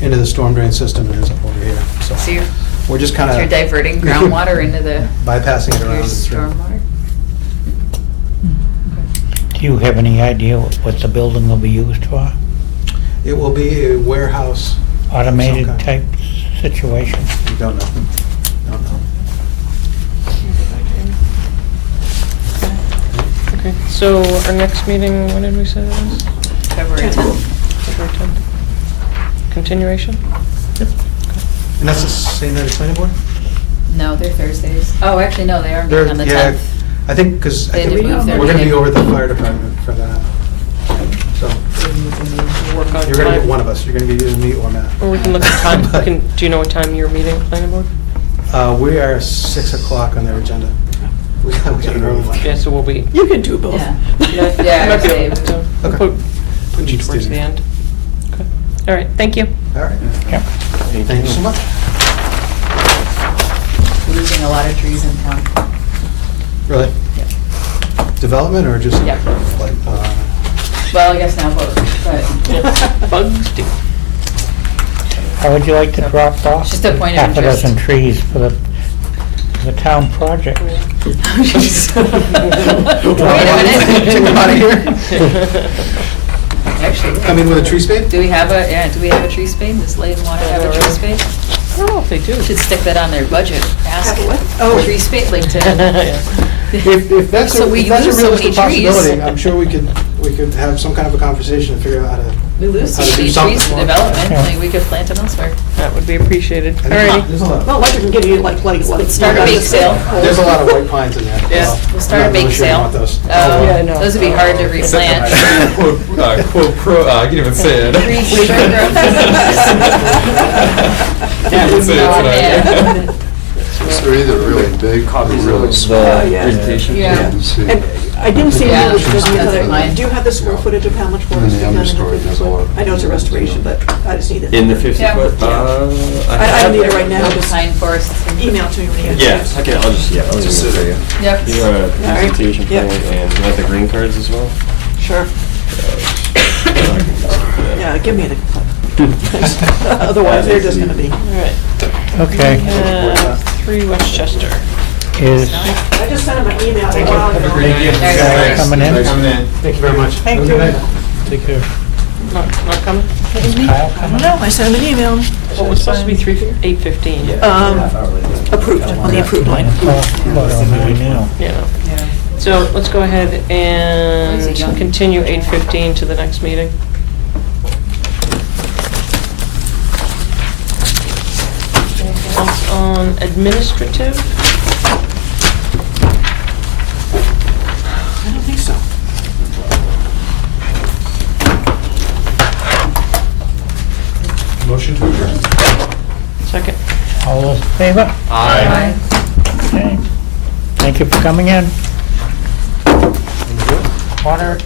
into the storm drain system and ends up over here. So So you're we're just kind you're of diverting groundwater into the, bypassing it your around. and through. stormwater? Do you have any idea what the building will be used for? It will be a warehouse. Automated Some type situation? We don't know. Don't know. Okay, so our next meeting, when did we say that was? February 10th. February 10th? Continuation? And that's the same night as planning board? No, they're Thursdays. Oh, actually, no, they are They're- meeting on the yeah, 10th. I think, because They had to move their we're going to be meeting. over at the fire department for that. So Work on you're going to get time. one of us. You're going to be either me or Matt. Or we can look at time. Do you know what time you're meeting, planning board? We are 6 o'clock on their agenda. We got an early one. Yeah, so we'll be. You can do both. Yeah. Yeah, I might be would able say- to. We'll Okay. put you towards the end. Okay. All right, thank you. All right. Yep. Thank you so much. Losing a lot of trees in town. Really? Yeah. Development or just Yeah. like, Well, I guess now both, but Bugs do. How would you like to drop off? Just a point of half a interest. dozen trees for the town project? Wait a Take them out of minute. here? Actually, Come in with a tree spade? do we have a tree spade? Does Lane want to have a tree spade? I don't know if they do. Should stick that on their budget. Ask Have what? Oh, tree spade, like to. If that's So we if that's a lose so many realistic trees. possibility, I'm sure we could have some kind of a conversation and figure out how to. We lose so how to do many something trees to more. development, Yeah. like we could plant them elsewhere. That would be appreciated. And All righty. There's a lot. Well, electric can give you like. Start a bake sale. There's a lot of white pines in there. Yeah. We'll start a I'm not really bake sure you sale. want those. Yeah, I know. Those would be hard to replant. Quote pro, I can't even say it. Trees sugar growth. Can't even say it Oh, tonight. man. So they're either really big or really small. Yeah. Yeah. You see. And I didn't see Yeah, any of this, that's mine. do you have the square footage of how much work And is the being done in the understory, 50 there's a lot. foot? I know it's a restoration, but I just need it. In the 50 Yeah. foot? I don't need it right now, No just pine forests. email to me when you get a Yeah, chance. okay, I'll just Just email it to sit. you. Yep. You got a right. presentation Yep. plan and you have the green cards as well? Sure. Yeah, give me the, otherwise they're just gonna be. All right. Okay, 3 Westchester. is, I just sent him an email a while ago. Guy coming in? Thank you very much. Thank Have a good you. night. Take care. Not coming? Kyle I coming don't know, I sent him an email. Well, it was supposed to be 8:15. Approved, on the approved line. What are we now? Yeah. So let's go ahead and continue 8:15 to the next meeting. Anything else on administrative? I don't think so. Motion to adjourn. Second. All those in favor? Aye. Okay. Thank you for coming in. Water.